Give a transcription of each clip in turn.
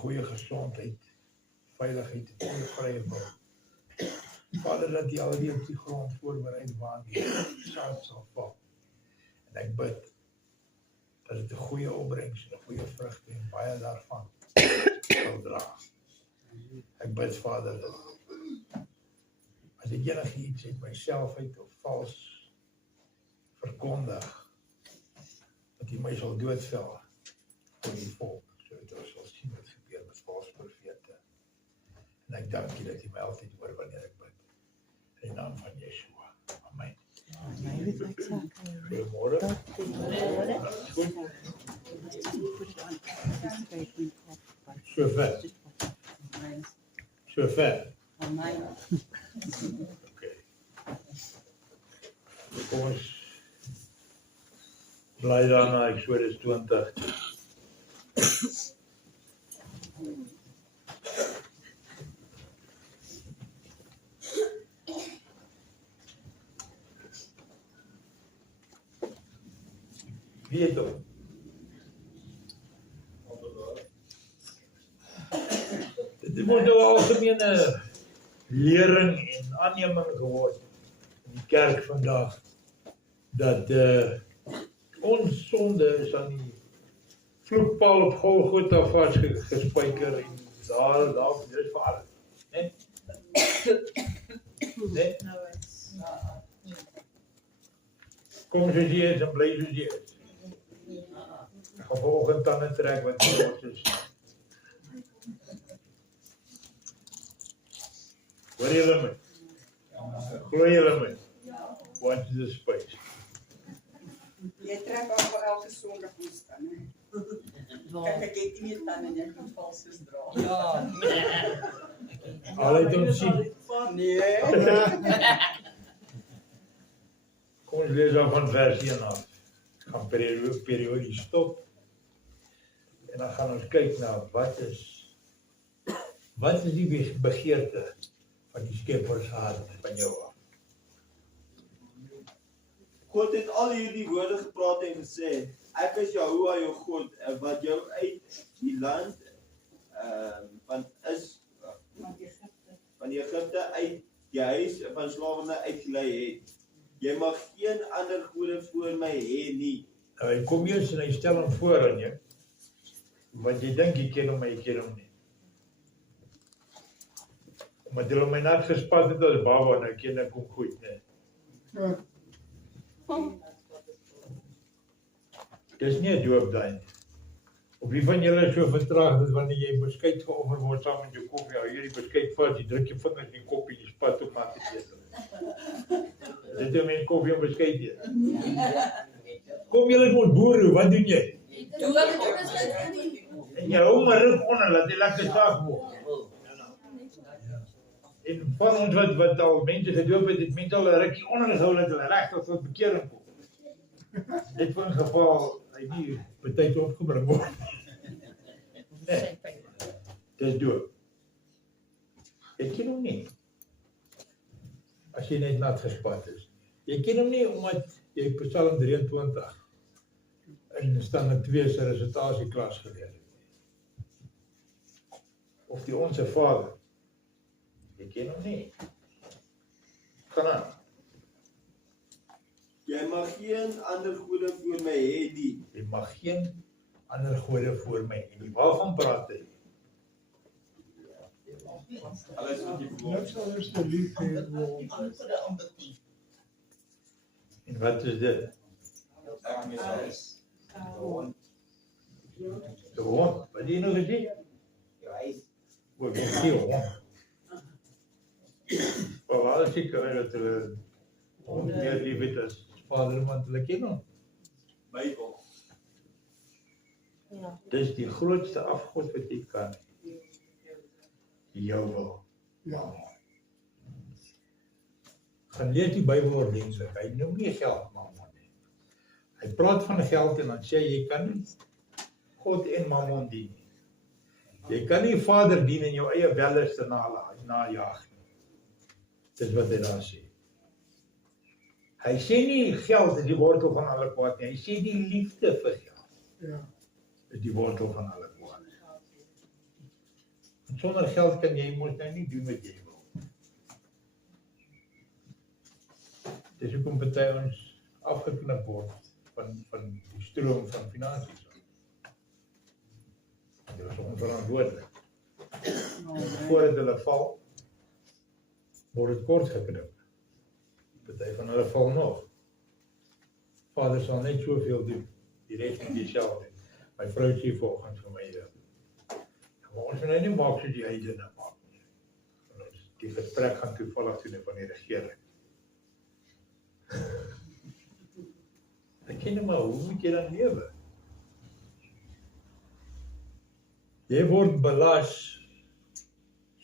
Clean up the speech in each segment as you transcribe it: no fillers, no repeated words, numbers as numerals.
goeie gesondheid, veiligheid en goeie vrye wil. Vader, dat die alreeds die grond voorbereid waar die saad sal val. En ek bid dat dit 'n goeie opbrengs en 'n goeie vrugte en baie daarvan sal dra. Ek bid, Vader, dat as ek enigiets uit myself uit of vals verkondig, dat U my sal doodvel vir die volk, sodat ons sal sien wat gebeur met valse profete. En ek dank U dat U my altyd hoor wanneer ek bid. In die naam van Yeshua. Amen. Goeiemôre. So ver. Okay. Kom ons bly daarna Eksodus 20. Wie het hom? Dit word nou algemene lering en aanneming geword in die kerk vandag, dat ons sonde is aan die vloekpaal op Golgotha vasgespijker en daar is vir alles. Nee? Nee? Kom soos jy is en bly soos jy is. Ek gaan vanoggend tande trek wat ons is. Hoor julle my? Glo julle my? Watch the space. Jy trek al vir elke Sondag ons dan, hè? Kijk, ek het nie tande en ek kan valses dra. Ja. Al het ons sien. Nee. Kom ons lees dan van vers 1 af. Ek gaan periodies stop. En dan gaan ons kyk na wat is die begeerte van die Skepper se hart van jou af. God het al hierdie woorde gepraat en gesê, ek is Jahoua jou God, wat jou uit die land van Egipte uit die huis van slawerny uitgelei het. Jy mag geen ander gode voor my hê nie. Nou, hy kom eers en hy stel hom voor aan jou, want jy dink jy ken hom, maar jy ken hom nie. Omdat jy hom my nat gespat het as baba, nou ken ek hom goed, nee. Dis nie 'n doop daai nie. Of wie van julle is so vertraag dat wanneer jy beskuit geoffer word saam met jou koffie, hou jy die beskuit vas, jy druk jou vingers in die koppie, jy spat op maar te eet. Dit is my koffie en beskuit eet. Kom julle moet boere, wat doen jy? En jy hou maar rug onder, laat die lekker saag word. En van ons wat al mense gedoop het mense al 'n rukkie onder gehou dat hulle regtig tot bekering kom. Dit vir 'n geval hy nie betyds opgebring word. Nee, dis doop. Jy ken hom nie. As jy net nat gespat is. Jy ken hom nie omdat jy Psalm 23 in standaard 2 se resitasieklas geleer het. Of die Onse Vader. Jy ken hom nie. Gaan aan. Jy mag geen ander gode voor my hê nie. Jy mag geen ander gode voor my hê nie. Waarvan praat hy? Alles wat jy behoort. Net soos die lief hê word. En wat is dit? Ek mis huis. De hond. Wat jy nou gesê? Jou huis. Oor die hond. Maar waar is die dat hulle hond meer lief het as vader, want hulle ken hom. Bybel. Dis die grootste afgod wat jy kan. Jou wil. Ja. Gaan lees die Bybel ordentlik. Hy noem nie geld mammon nie. Hy praat van geld en dan sê jy kan nie God en mammon dien nie. Jy kan nie Vader dien en jou eie welleste najag nie. Dis wat hy daar sê. Hy sê nie geld is die wortel van alle kwaad nie. Hy sê die liefde vir geld Ja. is die wortel van alle kwaad. En sonder geld kan jy mos nou nie doen wat jy wil. Dis hoekom party ons afgeknip word van die stroom van finansies. Dit is onverantwoordelik. Voordat hulle val, word dit kort geknip. Party van hulle val nog. Vader sal net soveel doen. Die res moet jy self doen. My vrou sê volgens vir my, maar ons moet nou nie maak soos die heidene maak nie. Die gesprek gaan toevallig toe van die regering. Ek ken maar, hoe moet jy dan lewe? Jy word belas,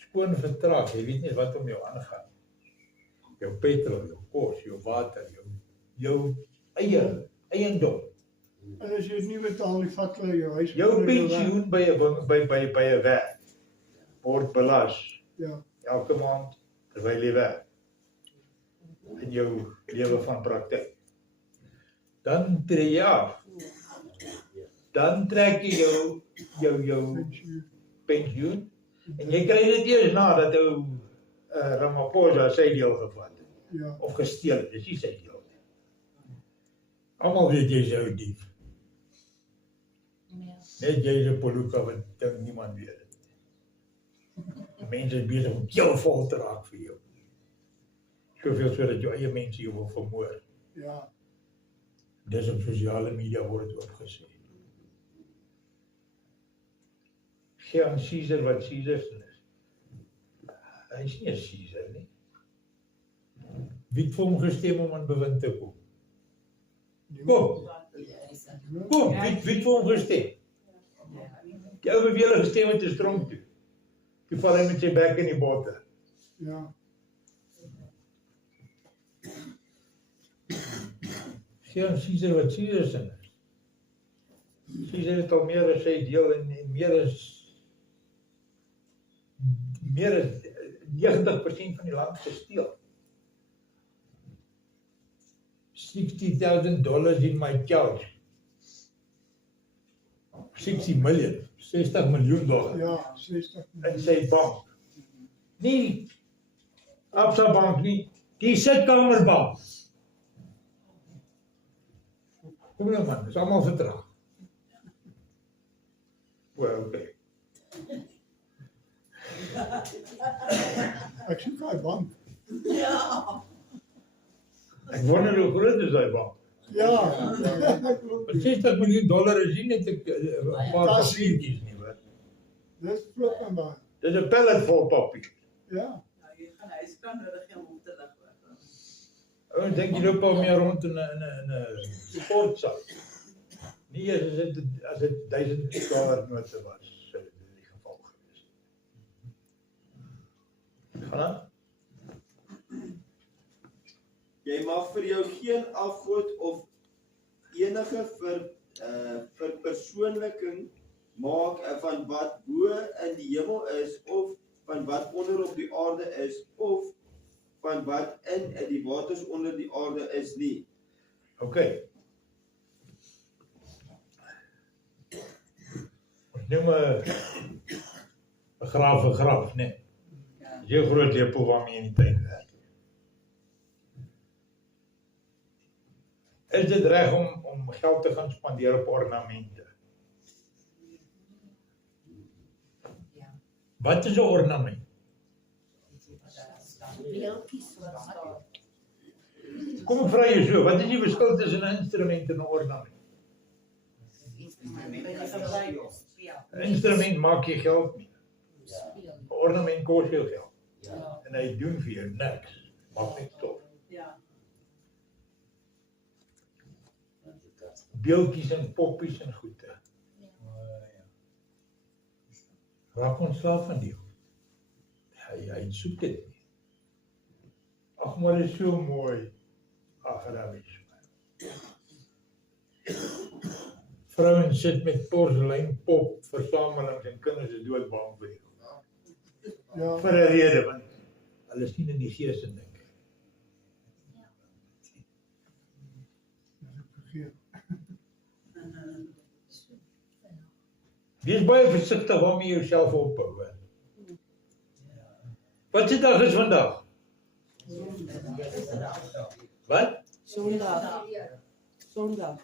skoon vertrag, jy weet nie wat om jou aangaan. Jou petrol, jou kos, jou water, jou eiendom. En as jy het nie betaal, die vat hulle jou huis. Jou pensioen by 'n werk word belas Ja, elke maand terwyl jy werk in jou lewe van praktyk. Dan tree jy af. Dan trek jy jou pensioen en jy kry dit eers nadat ou Ramaphosa sy deel gevat het ja. of gesteel het. Dis nie sy deel nie. Almal weet jy is ou dief. Net jy is 'n poluka wat dink niemand weet dit. Mense is besig om jou vol te raak vir jou. Soveel sodat jou eie mense jou wil vermoor. Ja, Dis op sosiale media word dit opgesê. Gee aan Caesar wat Caesar is. Hy is nie 'n Caesar nie. Wie het vir hom gestem om aan bewind te kom? Kom, wie het vir hom gestem? Die ou wie hulle gestem het is tronk toe. Toe val hy met sy bek in die botter. ja. Gee aan Caesar wat Caesar is. Caesar het al meer as sy deel en meer as 90% van die land gesteel. $60,000 in my couch. 60 miljoen. Ja, 60. In sy bank. Nie Absa bank nie, die sitkamerbank. Kom nou man, dis almal vertraag. Okay. Ek sien daai bank. Ek wonder hoe groot is daai bank. Ja, Wat $60 miljoen is nie net 'n paar papiertjies nie, hoor. dis flip en baie. Dis 'n pallet vol papier. Ja, Jy gaan huis kan nodig hê om te lig. Ou dink jy loop al meer rond in 'n sportsak. Nie as dit $1000 note was, sou dit in die geval gewees het. Gaan aan? Jy mag vir jou geen afgod of enige verpersoonliking maak van wat bo in die hemel is of van wat onder op die aarde is of van wat in die waters onder die aarde is nie. Okay. Ons noem 'n graaf, né? Ja. Dis 'n groot lepel waarmee jy in die tuin werk. Is dit reg om geld te gaan spandeer op ornamente? Wat is 'n ornament? Kom ek vra jou so, wat is die verskil tussen 'n instrument en 'n ornament? 'n Instrument maak jy geld mee. 'n Ornament kos jou geld. En hy doen vir jou niks. Maak net stof. Ja. Beeldjies en poppies en goede. Raak ontslaaf van die. Hy soek dit nie. Ag, maar dit is so mooi. Ag, rabies. Vrouens sit met porselein pop versamelings en kinders is doodbang vir die. ja. Vir 'n rede, want hulle sien in die gees en dink. Vergeet. Wees baie versigtig waarmee jy jouself ophou. Wat se dag is vandag? Wat? Sondag. Sondag.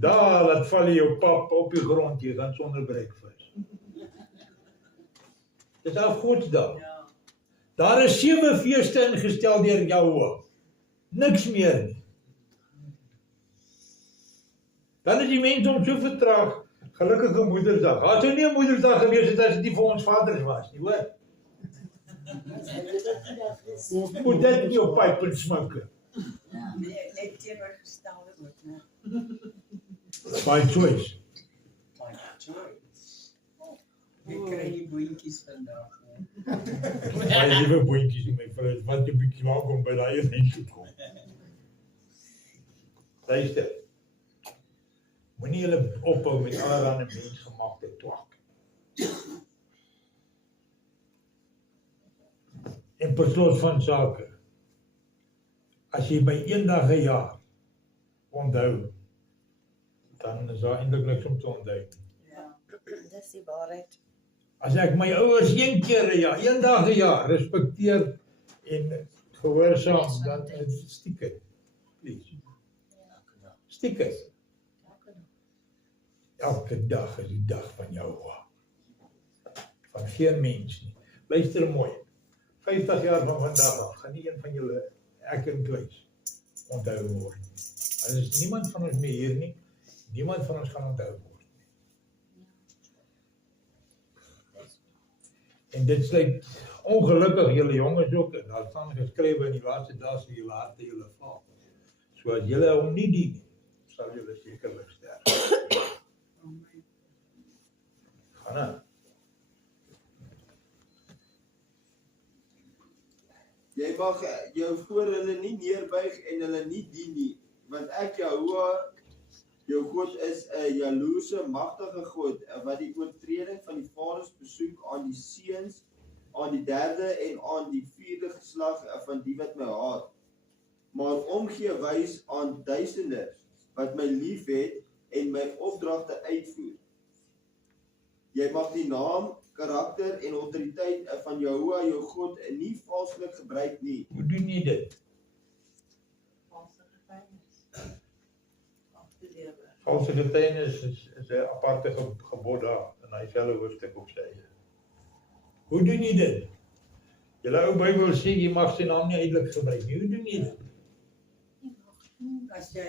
Daar laat val jy jou pap op die grond, jy gaan sonder breakfast. Dis afgodsdag. Ja. Daar is 7 feeste ingestel deur Jahwe. Niks meer nie. Dan is die mense om so vertraag. Gelukkige Moedersdag. Daar sou nie 'n Moedersdag gewees het as dit nie vir ons vaders was nie, hoor. Moet dit nie op pyp en smoke. Nee, net teenoorgestelde ook, né? By choice. By choice. Ek kry die boentjies vandag, né? My liewe boentjies en my vrou, wat 'n bietjie lank om by daai huis kom. Luister. Moenie julle ophou met allerlei mensgemaakte twak. En per slot van sake, as jy by een dag 'n jaar onthou, dan is daar eintlik niks om te onthou. Ja. Dis die waarheid. As ek my ouers een keer 'n jaar, een dag 'n jaar respekteer en gehoorsaam, dan stiekem. Please. Stiekem. Elke dag is die dag van jou. Van geen mens nie. Luister mooi. 50 jaar van vandag af, gaan nie een van julle, ek en Kluis, onthou word nie. Daar is niemand van ons meer hier nie. Niemand van ons gaan onthou word nie. En dit sluit ongelukkig julle jonges ook in. Daar staan geskrywe in die laaste dae sal julle harte julle val. So as julle hom nie dien, sal julle sekerlik sterf. Gaan aan. Jy mag jou voor hulle nie neerbuig en hulle nie dien nie, want ek Jahwe, jou God is 'n jaloerse, magtige God, wat die oortreding van die vaders besoek aan die seuns, aan die 3de en aan die 4de geslag van die wat my haat, maar omgee wys aan duisendes wat my liefhet en my opdragte uitvoer. Jy mag die naam, karakter en autoriteit van Jahwe, jou God, nie valslik gebruik nie. Hoe doen jy dit? Valse getuienis is 'n aparte gebod daar in daai selfe hoofstuk op sy eie. Hoe doen jy dit? Julle ou Bybel sê jy mag sy naam nie uitelik gebruik nie. Hoe doen jy dit? As jy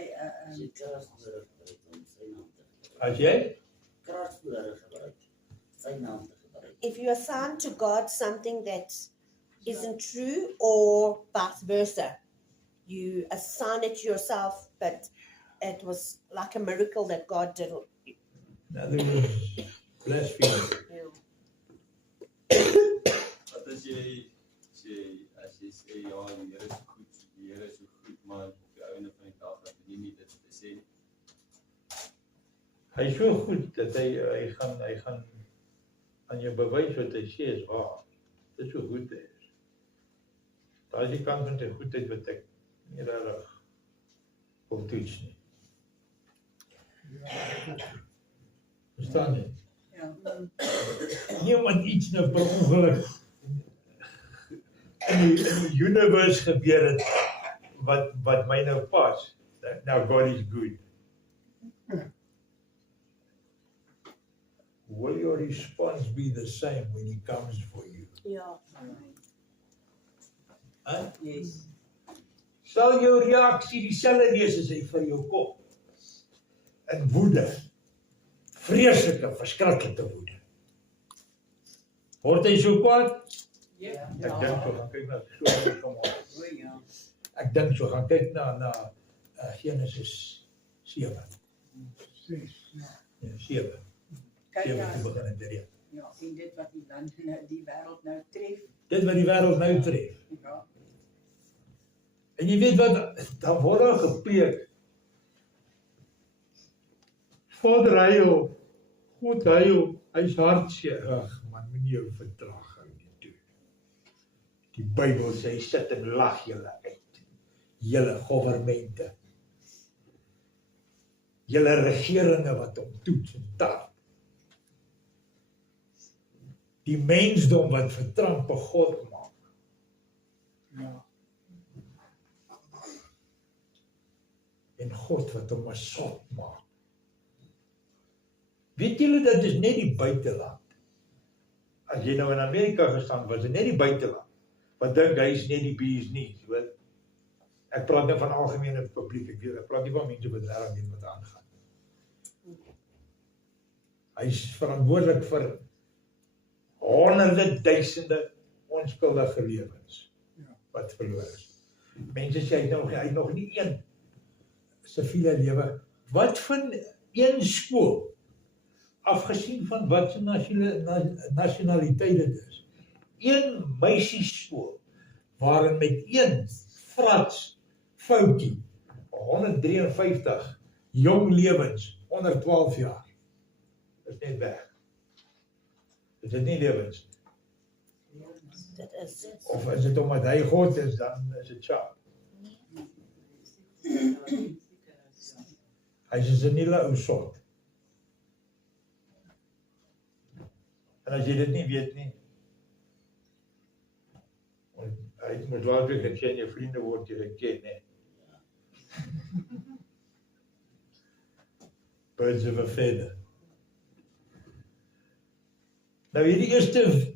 As jy If you assign to God something that isn't true or vice versa, you assign it to yourself, but it was like a miracle that God did. in other words, blasphemy. Yeah. Wat as jy sê ja, die Here is goed, die Here is so goed, maar op die einde van die dag dat jy nie dit te sê nie. Hy is so goed dat hy gaan aan jou bewys wat hy sê is waar. Dit is so goed hy is. Daar is die kant van sy goedheid wat ek nie regtig op toets nie. Verstaan jy? ja, Niemand iets nou per ongeluk in die universe gebeur het wat my nou pas. Now God is good. Will your response be the same when he comes for you? Yeah. Huh? yes. Sal jou reaksie dieselfde wees as hy vir jou kom? In woede. Vreeslike, verskriklike woede. Word hy so kwaad? Ja. Ek dink so, gaan kyk na so kom op. O ja. Ek dink so, gaan kyk na Genesis 7. 7. Kyk 7 ja, te begin in die ja, en dit wat die wêreld nou tref. Dit wat die wêreld nou tref. Ja. En jy weet wat, dan word daar gepreek. Vader huil, God huil, hy is hartseer. Ag man, moenie jou vertraag hou nie toe. Die Bybel sê, hy sit en lag julle uit. Julle governmente. Julle regeringe wat hom toets en taart. Die mensdom wat vertrampe God maak. Ja. En God wat hom 'n sot maak. Weet julle dat is net die buiteland. As jy nou in Amerika gestaan was, dit net die buiteland. Wat dink hy is net die bees nie, jy weet. Ek praat nou van algemene publiek, ek praat nie van mense wat regtig weet wat aangaan. Hy is verantwoordelik vir honderde duisende onskuldige lewens wat verloor is. Mense sê hy het nog nie een siviele lewe. Wat van een skool, afgesien van wat se nasionaliteit dit is, een meisieskool, waarin met een frats foutjie 153 jong lewens onder 12 jaar is net weg. Is dit nie lewens? Dit is. Of is dit omdat hy God is, dan is dit sjaak. Hy is 'n nuwe ou sot. En as jy dit nie weet nie, hy het met later gesê, jou vriende word jy geken, hè. Birds of a feather. Nou hierdie eerste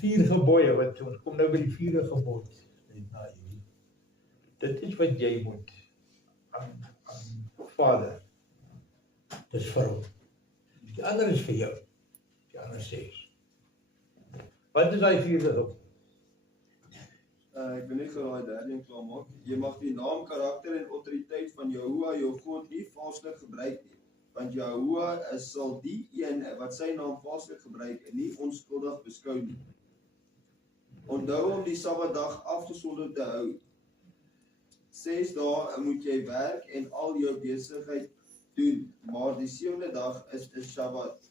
4 gebooie, wat ons kom nou by die 4de gebod, net na hierdie. Dit is wat jy moet aan Vader, dis vir hom. Die ander is vir jou, die ander 6. Wat is die 4de gebod? Ek wil nie geraai derde een klaar maak. Jy mag die naam, karakter en autoriteit van Jahoua, jou God, nie valslik gebruik nie. Want Jahoua sal die een wat sy naam valslik gebruik en nie onskuldig beskou nie. Onthou om die Sabbatdag afgesonder te hou. 6 dae moet jy werk en al jou besigheid doen, maar die 7de dag is 'n Sabbat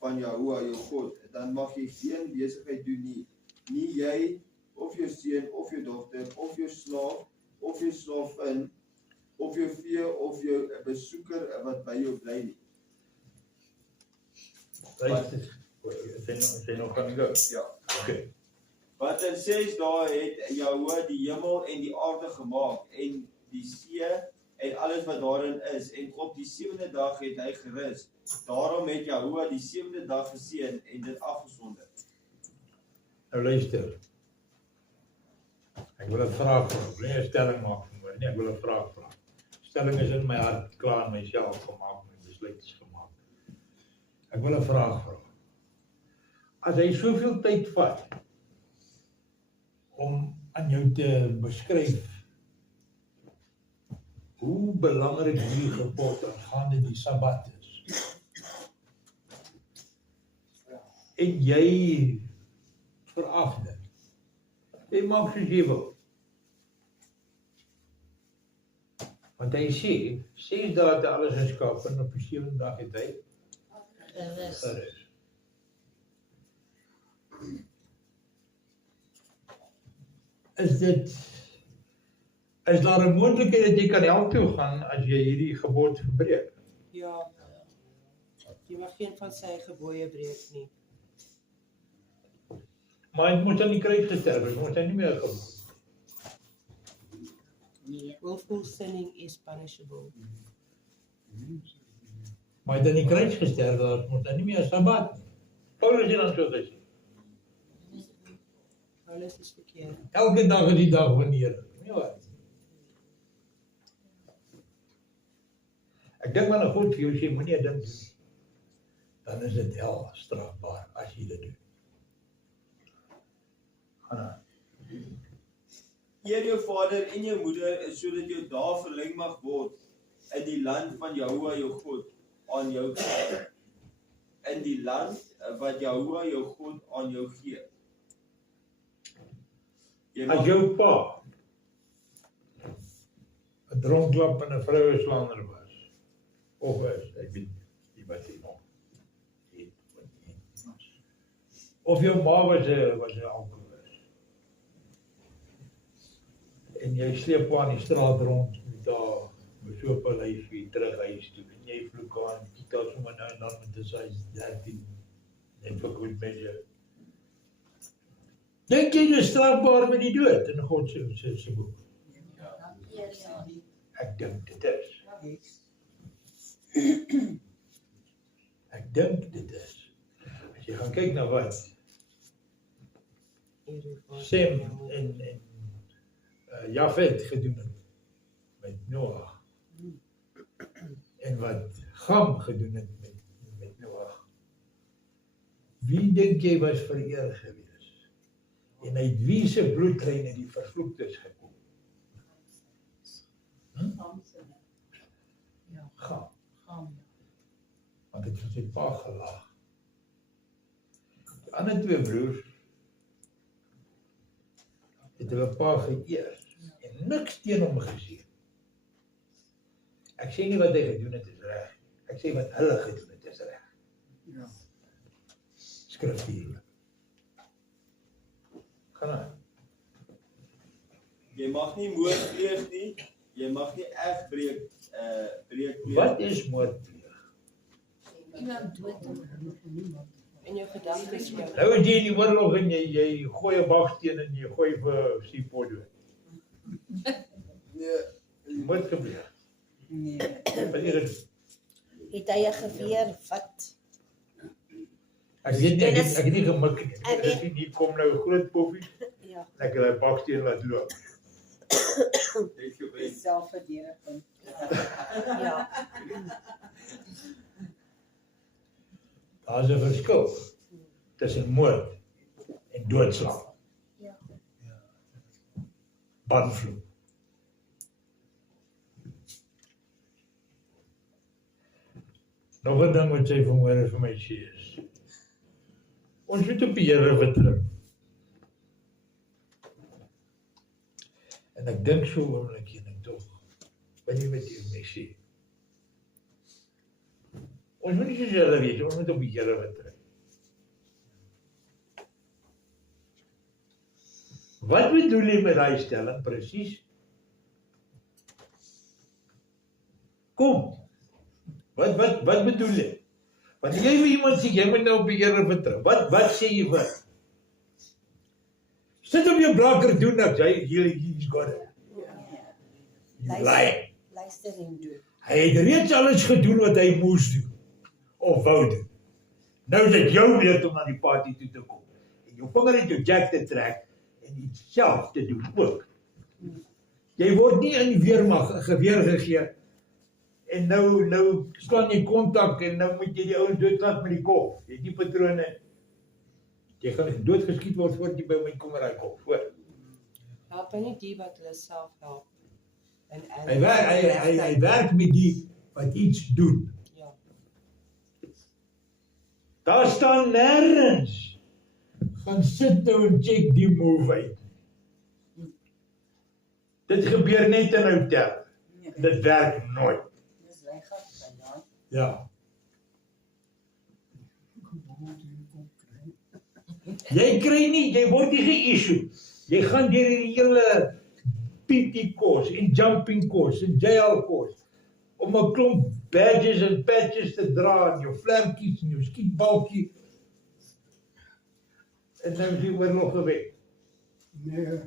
van Jahoua, jou God. Dan mag jy geen besigheid doen nie. Nie jy of jou seun of jou dogter of jou slaaf of jou slaafin of jou vee of jou besoeker wat by jou bly nie. Sy nog kan go? Ja. Okay. Want in 6 dae het Jahoua die hemel en die aarde gemaak en die see en alles wat daarin is en op die 7de dag het hy gerus. Daarom het Jahoua die 7de dag geseën en dit afgesonder. Nou luister. Ek wil 'n vraag vra. Ek wil nie 'n stelling maak vanmôre nie, ek wil 'n vraag vra. Stelling is in my hart klaar in myself gemaak, my besluit is gemaak. Ek wil 'n vraag vra. As hy soveel tyd vat om aan jou te beskryf hoe belangrik hierdie gebod aangaande die Sabbat is. En jy verag dit. Jy maak soos jy wil. Want hy sê, 6 dae het hy alles geskaap en op die 7de dag het hy gerus. Is daar 'n moontlikheid dat jy kan hel toe gaan as jy hierdie gebod verbreek? Ja. Jy mag geen van sy gebooie breek nie. Maar hy moes aan die kruis gesterf, hy moes nie meer gebod. Willful sinning is punishable. Maar hy het aan die kruis gesterf, daar moes nie meer Sabbat nie. Paulus het dan so gesê. Alles is verkeerd. Elke dag is die dag van die Here. Nie waar? Ek dink wanneer God vir jou sê, moenie dit doen, dan is dit hel strafbaar as jy dit doen. Gaan aan. Eer jou vader en jou moeder sodat jou dae verleng mag word in die land van Jahoua jou God aan jou gee. In die land wat Jahoua jou God aan jou gee. Jy As mag jou pa 'n dronklap en 'n vroueslander was, of is, ek weet nie wat hy nog het, of jou ma was 'n alkoholist, en jy sleep haar aan die straat rond met haar besope lyfie terug huis toe, en jy vloek haar en kyk haar sommer nou en dan met sy 13, en vergoed met jou. Dink jy dis strafbaar met die dood in God se boek? Ek dink dit is. Ek dink dit is. As jy gaan kyk na wat Sem en Jafet gedoen het met Noach en wat Gam gedoen het met Noach. Wie dink jy was vereer gewees? En uit wie se bloedlyn het die vervloektes gekom? Gam. Want dit het sy pa gelaag. Die ander twee broers het hulle pa geëer en niks teen hom gesê. Ek sê nie wat hy gedoen het is reg. Ek sê wat hulle gedoen het is reg. Ja. Skrif hier. Gaan aan. Jy mag nie moord pleeg nie. Jy mag nie egbreek pleeg. Wat is moord pleeg? Iemand dood. In jou gedagtes jou. Nou as jy in die oorlog en jy gooi 'n baksteen en jy gooi vir Sipho dood. Nee, Moord gebeur. Nee. Wat jy gedoen? Het hy 'n geweer wat Ek weet nie, Dennis- ek het nie gemik nie. En Ek sien hier kom nou 'n groot koffie. ja, Ek het 'n baksteen laat loop. dit gebeur. Selfverdediging. ja. Daar's 'n verskil tussen moord en doodslag. Ja. Banvloek. Nog 'n ding wat sy vanmôre vir my sê is. Ons moet op die Here vertrou. En ek dink so oomblik en ek tog. Wat jy met my sê. Ons moet nie soos hulle weet, ons moet op die Here vertrou. Wat bedoel jy met daai stelling presies? Kom. Wat bedoel jy? Want jy vir iemand sê jy moet nou op die Here vertrou. Wat sê jy vir? Sit op jou blaker doen niks. He's got it. You lie. Luister en doen. Hy het reeds alles gedoen wat hy moes doen. Of wou doen. Nou is dit jou beurt om na die party toe te kom. En jou vinger uit jou jack te trek en iets self te doen ook. Jy word nie in die weermag 'n geweer gegee en nou staan jy kontak en nou moet jy die ouens doodlaat met die kop. Jy het nie patrone. Jy gaan doodgeskiet word voordat jy by my kom raai kop. Hoor. Help nie die wat hulle self help. En Hy werk met die wat iets doen. Ja. Daar staan nêrens. Gaan sit nou en check die move uit. Dit gebeur net in 'n hotel. Dit werk nooit. Dis weggaan van daai. Ja. Jy kry nie, jy word nie ge-issue. Jy gaan deur hierdie hele PT course en jumping course en JL course om 'n klomp badges en patches te dra en jou vlerkies en jou skietbalkie. En dan is die oorlog gewen. Nee,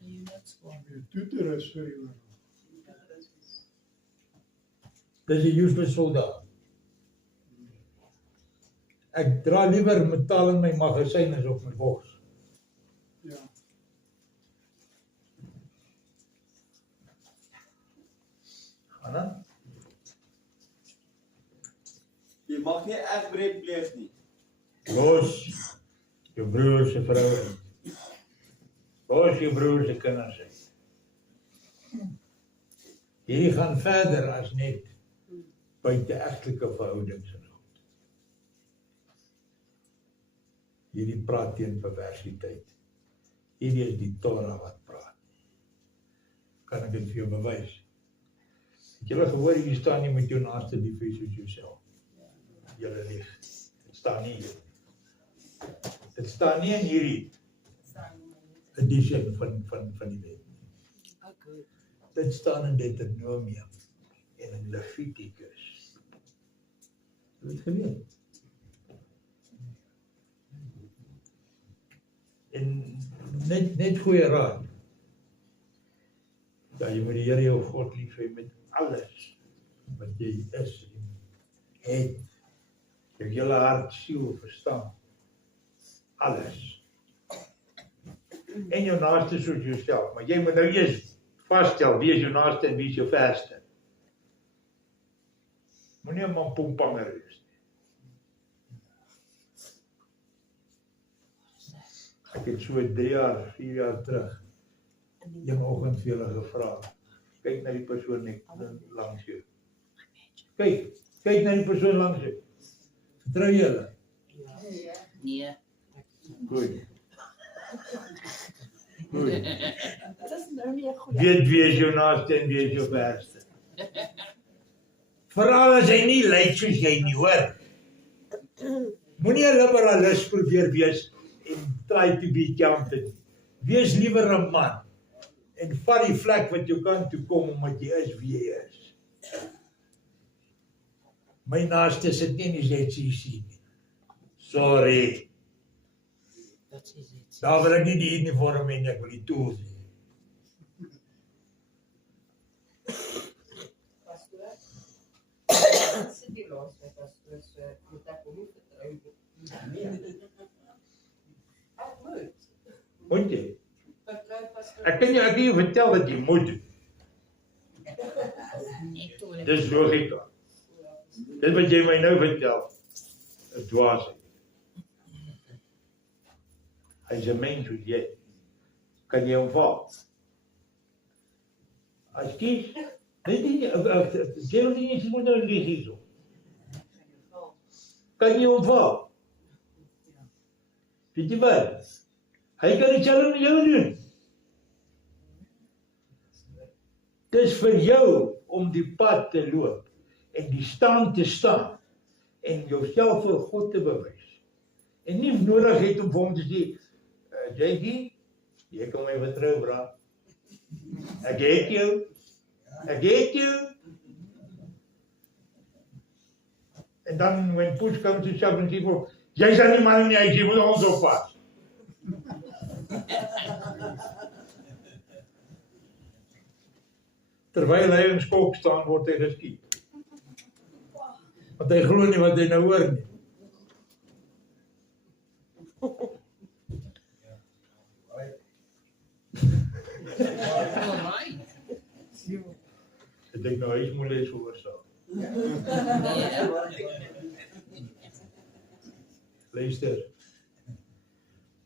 die toeter is vir die oorlog. Dis 'n useless soldaat. Ek dra liewer metaal in my magasyn as op my bors. Ja. Gaan aan. Jy mag nie egbreek pleeg nie. Los jou broer se vrou uit. Los jou broer se kinders uit. Hierdie gaan verder as net buiteegtelike verhoudings en goed. Hierdie praat teen perversiteit. Hierdie is die Torah wat praat. Kan ek dit vir jou bewys? Het julle gehoor hier staan nie met jou naaste lief hê soos jouself? Julle lief. Dit staan nie hier. Dit staan nie in hierdie edition van die wet. Okay. Dit staan in Deuteronomium en in Leviticus. Jy het geweet. En net goeie raad. Ja, jy moet die Here jou God lief hê met alles wat jy is en het. Jou hele hart, siel, verstaan. Alles. En jou naaste soos jouself. Maar jy moet nou eers vasstel wie is jou naaste en wie is jou verste. Moenie 'n mampompanger wees nie. Ek het so 4 jaar terug een oggend vir julle gevra. Kyk na die persoon net langs jou. Kyk na die persoon langs jou. Vertrou jy hulle? Nee. Goed. Goed. Dit is nou nie 'n goeie. Weet wie is jou naaste en wie is jou verste. Veral as hy nie lyk soos jy nie, hoor. Moenie 'n liberalis probeer wees en try to be counted. Wees liewer 'n man en vat die vlek wat jou kant toe kom omdat jy is wie jy is. My naaste sit nie in die ZCC nie. Sorry. Dat is het. Daar wil ek nie die uniform en ek wil die tools nie. Sit die laasweek pastoor so moet ek hom nie vertrou nie. Ek moet. Moet jy? Vertrou pastoor. Ek kan jou vertel dat jy moet doen. Ek toe Dis logika. Dit wat jy my nou vertel, is dwaasheid. Hy is 'n mens soos jy. Kan jy hom val? As kies, net nie, jy wil nie eens moet nou lieg hierso. Kan jy hom val? Weet jy wat? Hy kan dieselfde met jou doen. Dis vir jou om die pad te loop en die stand te staan en jouself vir God te bewys. En nie nodig het om vir hom te sê, Jakey, jy kan my vertrou, bra. Ek het jou. Ek het jou. En dan, when push comes to shove and people, jy is aan die man in die huis, jy moet ons oppas. Terwyl hy in skok staan, word hy geskiet. Want hy glo nie wat hy nou hoor nie. Ek dink nou hy is moeilik veroorsaak. Luister.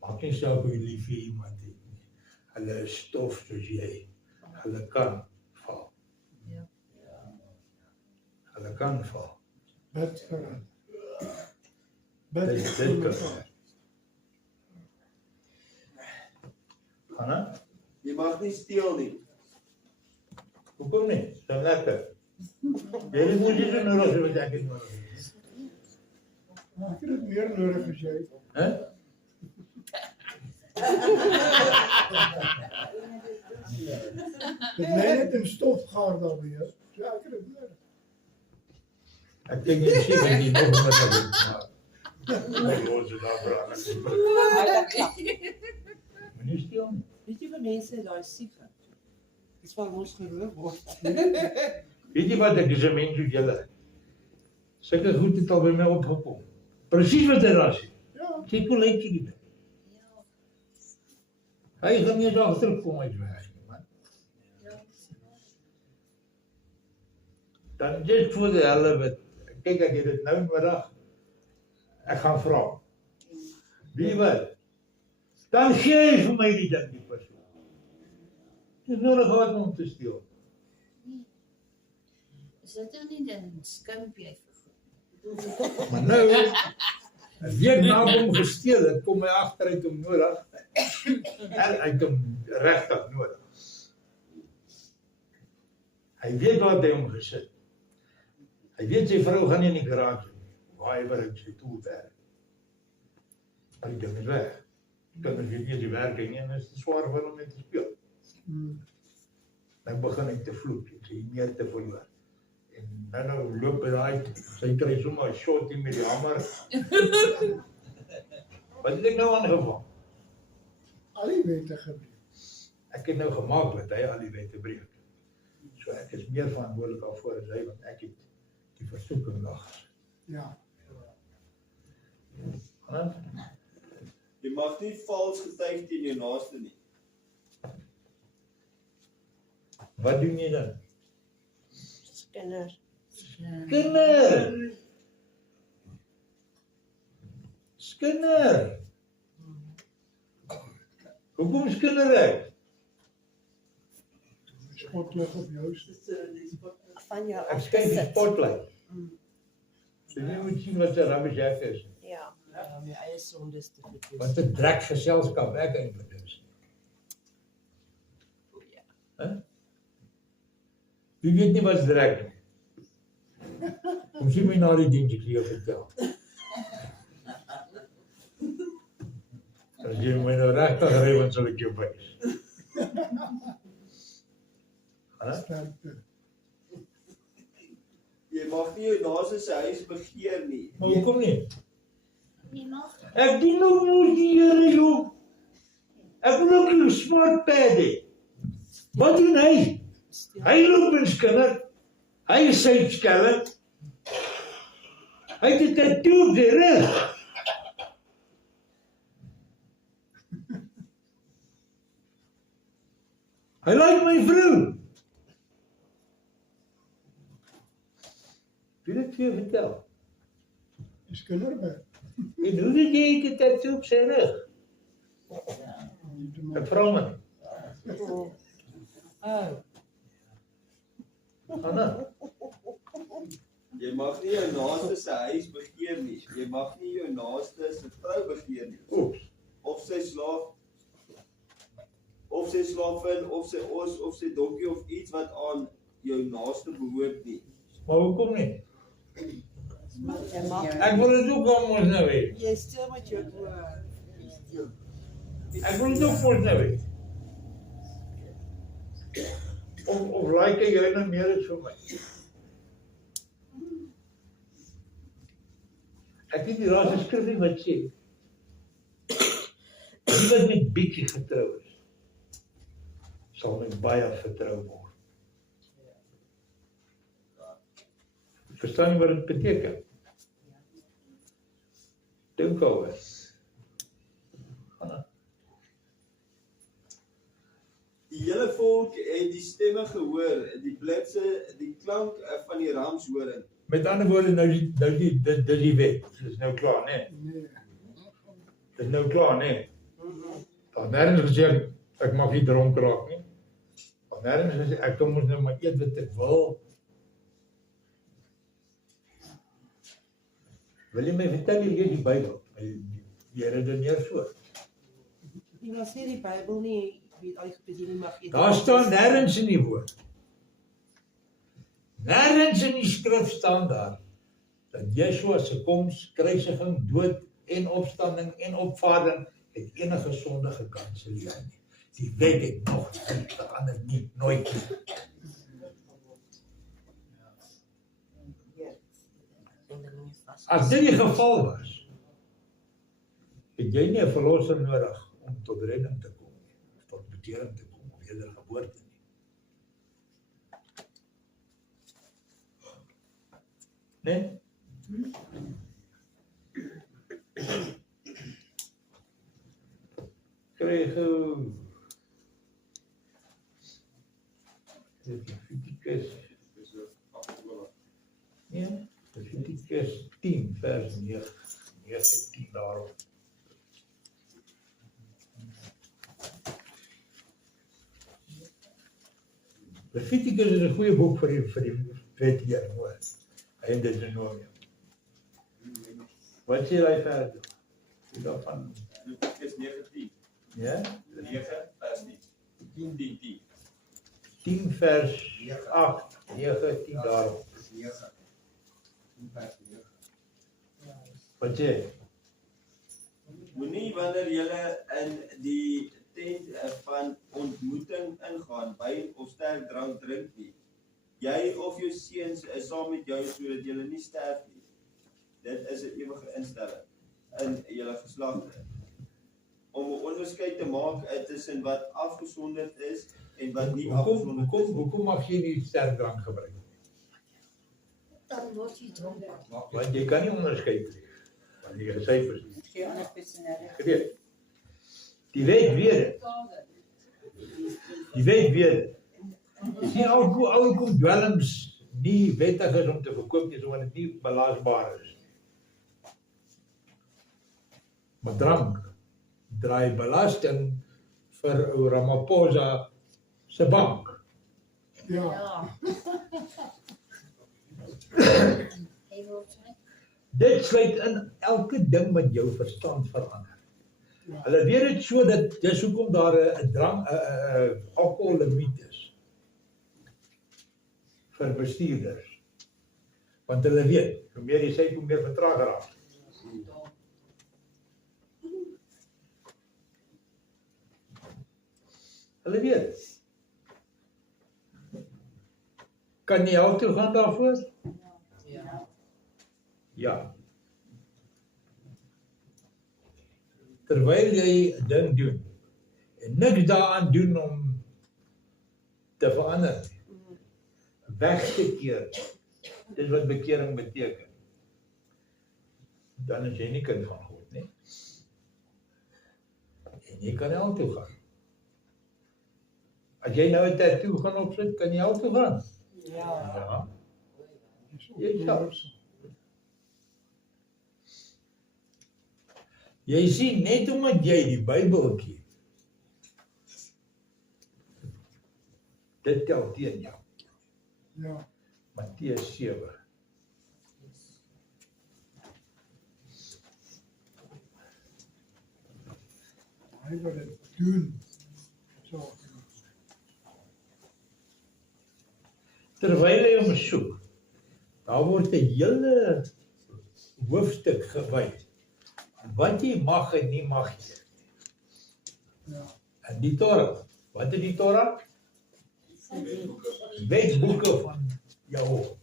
Maak nie saak hoe lief jy iemand het nie. Hulle is stof soos jy. Hulle kan val. Hulle kan val. Bid vir hulle. Bid Dit vir kan. hulle. Hanna? Jy mag nie steel nie. Hoekom nie? Dis lekker. Jy moet nie so nodig wat ek het nodig. Ek het dit meer nodig as jy. Hè? Dit lê net in stofgaar daar weer. So ek het dit nodig. Ek dink jy sê dat jy nog met dit maar. My Lord se daar bra. Moenie steel nie. Weet jy wat mense daai siege? Dis van ons geroof word. Weet jy wat, ek is 'n mens soos julle. Sulke goed het al by my opgekom. Presies wat hy daar sê. Ja, Sê hoe lyk jy nie? Hy gaan nie so agterkom uit weg nie, man. Dan just voor die helle wat, kyk ek het dit nou nodig. Ek gaan vra. Wie wat? Dan gee hy vir my die ding die persoon. Dit is nodig wat om te steel. Is dit dan nie dan skimp jy vir Maar nou, 'n week na hom gesteel het, kom hy agteruit hom nodig. En uit hom regtig nodig. Hy weet wat hy hom gesit. Hy weet sy vrou gaan nie in die garage nie. Waar hy werk, sy tool werk. Al die ding is weg. Kinders weet nie die werking nie en is te swaar vir hom net te speel. Dan begin hy te vloek, en sy meer te verloor. En nou loop hy daai, sy kry sommer 'n shot met die hamer. Wat het ek nou aangevang? al die wette gebreek. Ek het nou gemaak dat hy al die wette breek. So ek is meer verantwoordelik daarvoor as hy, want ek het die versoeking nagesit. Ja. Hanna? Jy mag nie vals getuig teen jou naaste nie. Wat doen jy dan? Skinder. Skinder! Skinder! Hoekom skinder ek? Spotlig op jou. Van jou Ek af skyn te die sit. spotlight. So jy moet sien wat 'n rammejack is. Ja. Ja, my eie sondes te verkies. Wat 'n drek geselskap ek eintlik is. Wie weet nie wat drek nie. Kom sien my na die ding ek jou vertel. As jy my nou regtig ry, dan sal ek jou wys. Sterkte. Jy mag nie jou naaste se huis begeer nie. Maar hoekom nie? Nie mag. Ek doen nou mos die Here joh. Ek wil ook 'n smart pad hê. Wat doen hy? Hy loop met skinder. Hy is sy skelm. Hy het 'n tattoo op die rug. Hy like my vrou. Wil ek vir jou vertel? Is kinderberg. En hoe het jy 'n tattoo op sy rug? Ek vra my. Oh, Anna, Jy mag nie jou naaste se huis begeer nie. Jy mag nie jou naaste se vrou begeer nie. oeps. Of sy slaaf, of sy slaafin, of sy os, of sy dokkie of iets wat aan jou naaste behoort nie. Maar hoekom nie? Jy mag. Ek wil dit ook al mos nou hê. jy stil met jou oor. Ek wil dit ook mos nou hê. Of like jy nou meer as vir my. Ek het die raas skrif wat sê. Wie wat met bietjie getrou is, sal met baie vertrou word. Verstaan jy wat dit beteken? Dink oor. Die hele volk het die stemme gehoor, die blitse, die klank van die ramshoring. Met ander woorde, dit die wet. Dit is nou klaar, né? Nee. Dit is nou klaar, né? Daar nêrens gesê ek mag nie dronk raak nie. Daar nêrens gesê ek kom mos nou maar eet wat ek wil. Wil jy my vertel jy lees die Bybel? Die Here redeneer so. Jy was nie die Bybel nie, weet al die gebeure mag eet. Daar staan nêrens in die woord. Nêrens in die skrif staan daar dat Yeshua se koms, kruisiging, dood en opstanding en opvaarding het enige sonde gekanselleer nie. Die wet het nog nie verander nie, nooit nie. As dit die geval was, het jy nie 'n verlosser nodig om tot redding te kom nie, of tot bekering te kom, of wedergeboorte nie. Nee? Kry gou Levitikus, Dis so afgeloop. nee, Levitikus 10 vers 9, 10 daarop. Levitikus is 'n goeie boek vir die wetleer, hoor. En Deuteronomium. Wat sê hy verder? Wie daarvan? Levitikus 19. Ja? 9 vers 10. 10. 10 vers 8, 9, 10 daarop. Wat sê hy? Moenie wanneer jy in die tent van ontmoeting ingaan, wyn of sterk drank drink nie. Jy of jou seuns is saam met jou sodat jy nie sterf nie. Dit is 'n ewige instelling in julle geslagte. om 'n onderskeid te maak tussen wat afgesonderd is en wat nie afgesonderd is. Hoekom mag jy nie sterk drank gebruik? Dan word jy dronk. Want jy kan nie onderskei tref. Want jy het syfers nie. Geen ander personele. Geweet. Die wet weet dit. Die wet weet dit. Dis nie alkom dwelms nie wettig is om te verkoop nie, omdat dit nie belasbaar is. Maar drank draai belasting vir ou Ramaphosa se bank. Ja, Hy word net. Dit sluit in elke ding wat jou verstand verander. Hulle weet dit so dat dis hoekom daar 'n drank 'n alkohollimiet is vir bestuurders. Want hulle weet, hoe meer jy sê, hoe meer vertraag raak. Hulle weet. Kan jy help toe gaan daarvoor? Ja. Ja. Terwyl jy 'n ding doen en niks daaraan doen om te verander, weg te keer, dis wat bekering beteken. Dan is jy nie kind van God nie. En jy kan hel toe gaan. As jy nou 'n tattoo gaan opsit, kan jy hel toe gaan. Ja. Ja. dis Jy sal. ook Jy sien, net omdat jy die Bybeltjie, dit tel teen jou. ja, Matteus 7. hy wat dit doen, so, Terwyl hy hom soek, daar word 'n hele hoofstuk gewy aan wat jy mag en nie mag nie. ja, En die Torah, wat is die Torah? Wetboeke van Jahwe.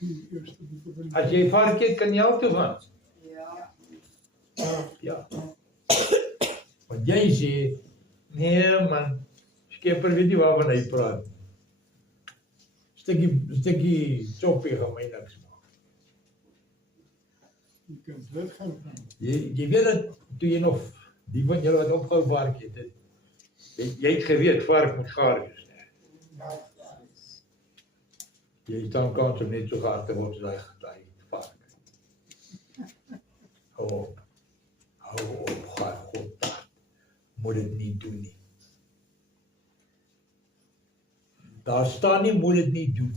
die eerste boeke van As jy vark eet, kan jy hel toe gaan. Ja. Ja. Want jy sê, nee man, Skepper weet nie waarvan hy praat. Stukkie choppie gaan my niks maak. die kind dit gaan gaan. Jy weet dat toe jy nog, die van julle wat opgehou vark het, jy het geweet, vark moet gaar wees. Jy staan kans om net so gaar te word as daai vark. Hou op, gaar God daar. Moet dit nie doen nie. Daar staan nie, moet dit nie doen,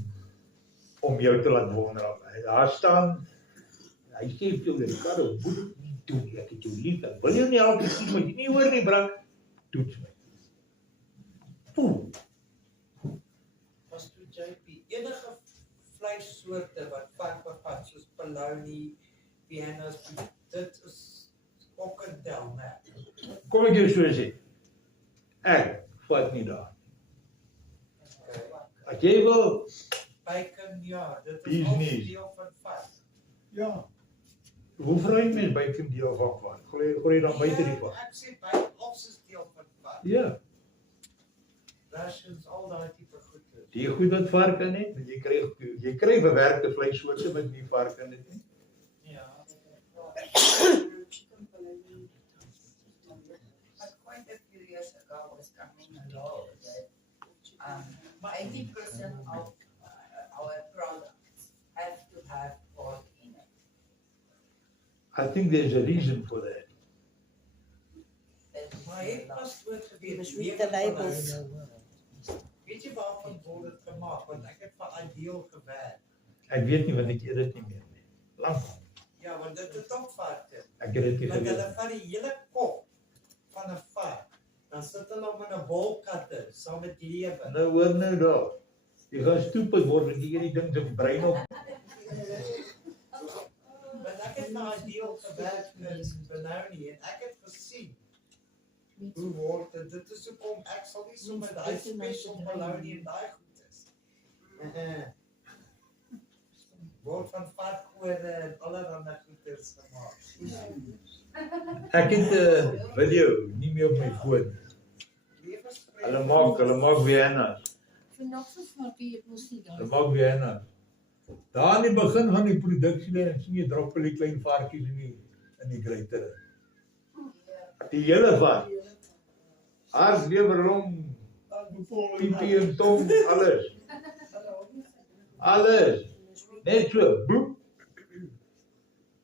om jou te laat wonder. Daar staan, hy sê vir jou, die karre, moet dit nie doen nie, ek het jou lief, ek wil jou nie altyd sien, maar jy nie hoor nie, bra, toets my. Poeh. Was toe JP, enige vleissoorte wat vark bevat, soos polony, pianos, dit is ook 'n tel, né? Kom ek jou so sê, ek vat nie daar. As jy wil, Bacon, ja, dit is Business. ook deel van vark. Ja, hoe vry mens buiten deel van vark? Gooi dan buiten die vark. Ek sê bacon of is deel van vark. Ja, Rations, al daai tipe goede. die goed wat vark kan hê, want jy kry bewerkte vleissoorte wat nie vark kan hê nie. Ja. But quite a few years ago was coming a law that 80% of our products have to have pork in it. I think there's a reason for that. That is Maar ek was ooit geweet, Must read the labels. Weet jy waarvan word dit gemaak? Want ek het vir Ideal gewerk. Ek weet nie, want ek eet dit nie meer nie. Lang, Ja, want dit is ook vark. ek het dit nie Want hulle geweet. vat die hele kop van 'n vark. Dan sit hulle hom in 'n bolkatte saam met lewe. Nou hoor nou daar, jy gaan stupid word, want jy hierdie ding se brein op. Want ek het na Ideal gewerk in Benoni en ek het gesien hoe word dit? Dit is hoekom ek sal nie sommer daai special bologna en daai goed is. Word van varkore en allerlei goeders gemaak. Ek het 'n video nie meer op my foon. Hulle maak Vienna's. Vanaf van wie moes nie Hulle maak Vienna's. Daar aan die begin van die produksielyn sien jy drop hulle klein varkies in die gryter. Die hele vark. Hars, lewer, long, piepie en tong, alles. Alles. Net so. Bloep.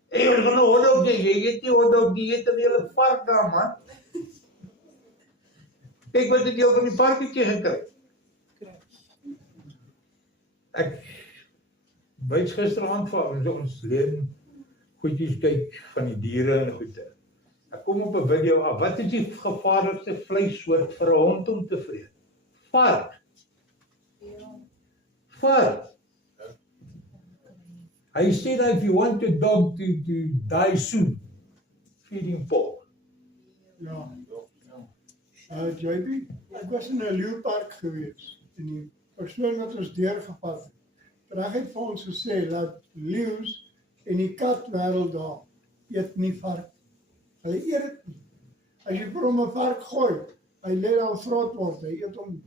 Hey, ons gaan nou hotdog jy eet nie hotdog, jy eet 'n hele vark daar, man. Kyk wat het jy ook in die varkietjie gekry. Ek wys gisteraand vir ons leen goedjies kyk van die diere en goede. Ek kom op 'n video af. Wat is die gevaarlikste vleissoort vir 'n hond om te vreet? Vark. Vark. Hy sê that if you want your dog to die soon, feed him pork. Ja. JB, ek was in 'n leeupark gewees en die persoon wat ons deurgepad het, het vir ons gesê dat leeu's en die katwêreld daar eet nie vark. Hulle eet dit nie. As jy vir hom 'n vark gooi, hy lê daar vrot word, hy eet hom.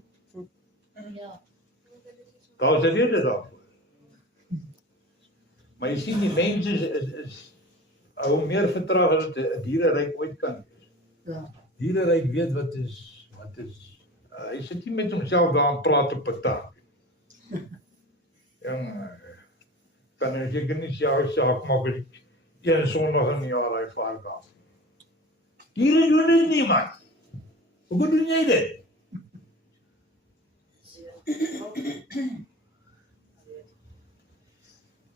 Ja. Daar's 'n rede daarvoor. Maar jy sien die mense is hou meer vertrag as 'n diereryk ooit kan wees. Ja. Diereryk weet wat is hy sit nie met homself daar en praat op 'n taak. Jong, kan jy seker nie jou saak maak as een Sondag in die jaar hy vark af. Diere doen dit nie, man. Hoe doen jy dit?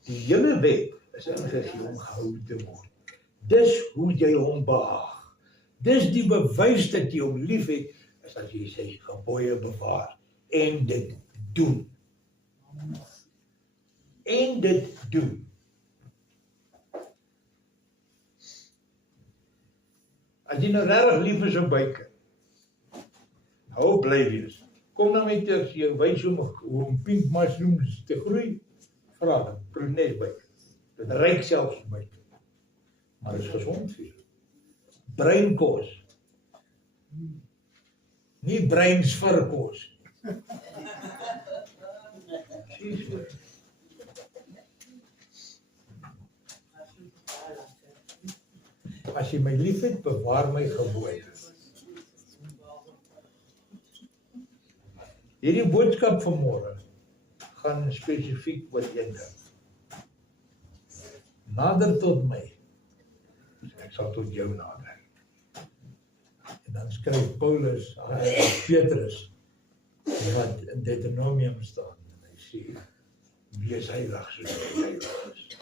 Die hele wet is ingegee om gehou te word. Dis hoe jy hom behaag. Dis die bewys dat jy hom liefhet, is as jy sy gebooie bewaar en dit doen. En dit doen. As jy nou regtig lief is vir byke, hou bly wees. Kom dan met jou wys hoe om pink mushrooms te groei. Vra dan, prones byke. Dit ryk selfs byke. Maar dit is gesond vir jou. Breinkos. Nie breinsvirkos. As jy my liefhet, bewaar my gebooie. Hierdie boodskap vanmôre gaan spesifiek oor een ding. Nader tot my. Ek sal tot jou nader. En dan skryf Paulus aan Petrus wat in Deuteronomium staan. En hy sê, wees heilig soos jy heilig is.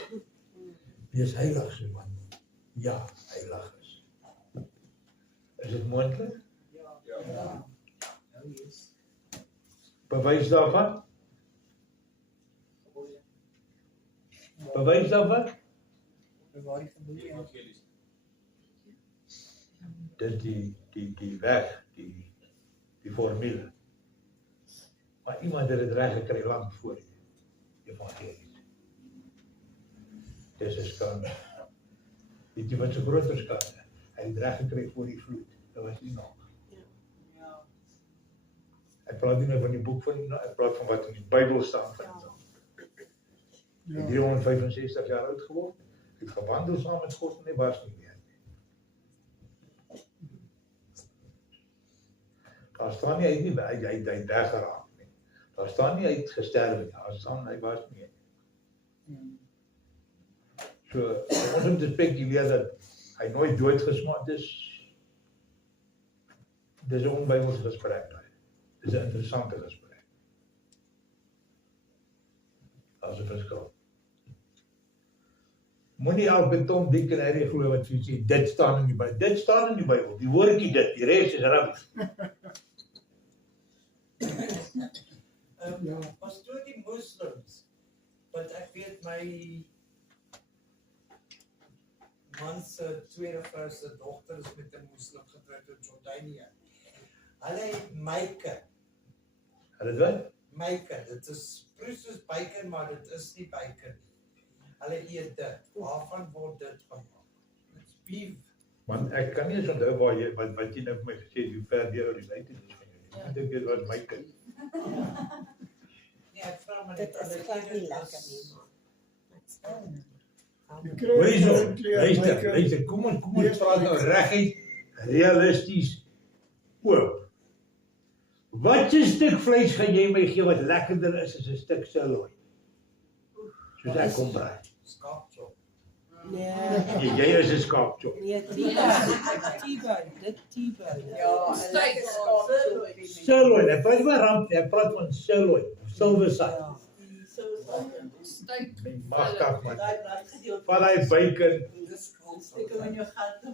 Wees heilig soos man. Ja, heilig is. Is dit moontlik? Ja. Bewys daarvan? Bewys daarvan? Dis die weg, die formule. Maar iemand het dit reg gekry lank voor die evangelie. Dis 'n skande. Weet jy wat so groter skande? Hy het reg gekry voor die vloed. Dit was nie nog. Ja. Ek praat nie nou van die boek van, ek praat van wat in die Bybel staan van hom. Ja. 365 jaar oud geword, het gewandel saam met God en hy was nie meer. Daar staan nie, hy het weggeraak nie. Daar staan nie, hy het gesterf nie. Daar staan, hy was nie. So, ons moet spekuleer dat hy nooit doodgesmaak is. Dis 'n onbybelse gesprek. Dis 'n interessante gesprek. Daar's 'n verskil. Moenie elke Tom, Dick en Harry glo wat jy sê, dit staan in die Bybel. Dit staan in die Bybel. Die woordjie dit, die res is rubbish. Was toe die moslims, want ek weet my man se tweede vrou se dogter is met 'n moslim getroud in Jordanië. Hulle het meike. Hulle wat? Meike, dit is proes soos bacon, maar dit is nie bacon nie. Hulle eet dit. Waarvan word dit gemaak? It's beef Want ek kan nie eens onthou waar jy wat jy nou vir my gesê het, hoe ver deur die tyd is van jou. Ek dink dit was my kind. Nee, ek vra maar Dit net, is hulle glad nie kinders lekker was- nie, man. Jy kry Luister, eintlik my kind- luister, kom ons praat nou reguit realisties oop. Wat 'n stuk vleis gaan jy my gee wat lekkerder is as 'n stuk sirloin? Soos ek kom braai. Skaapchop. Nee, Jy is 'n skaapchop. nee, T-bone, dit T-bone. Ja, 'n lekker skaap. Sirloin, ek praat nie van ramp nie, ek praat van sirloin, silverside. Magtig man. Van daai bacon, Steek hom in jou gat.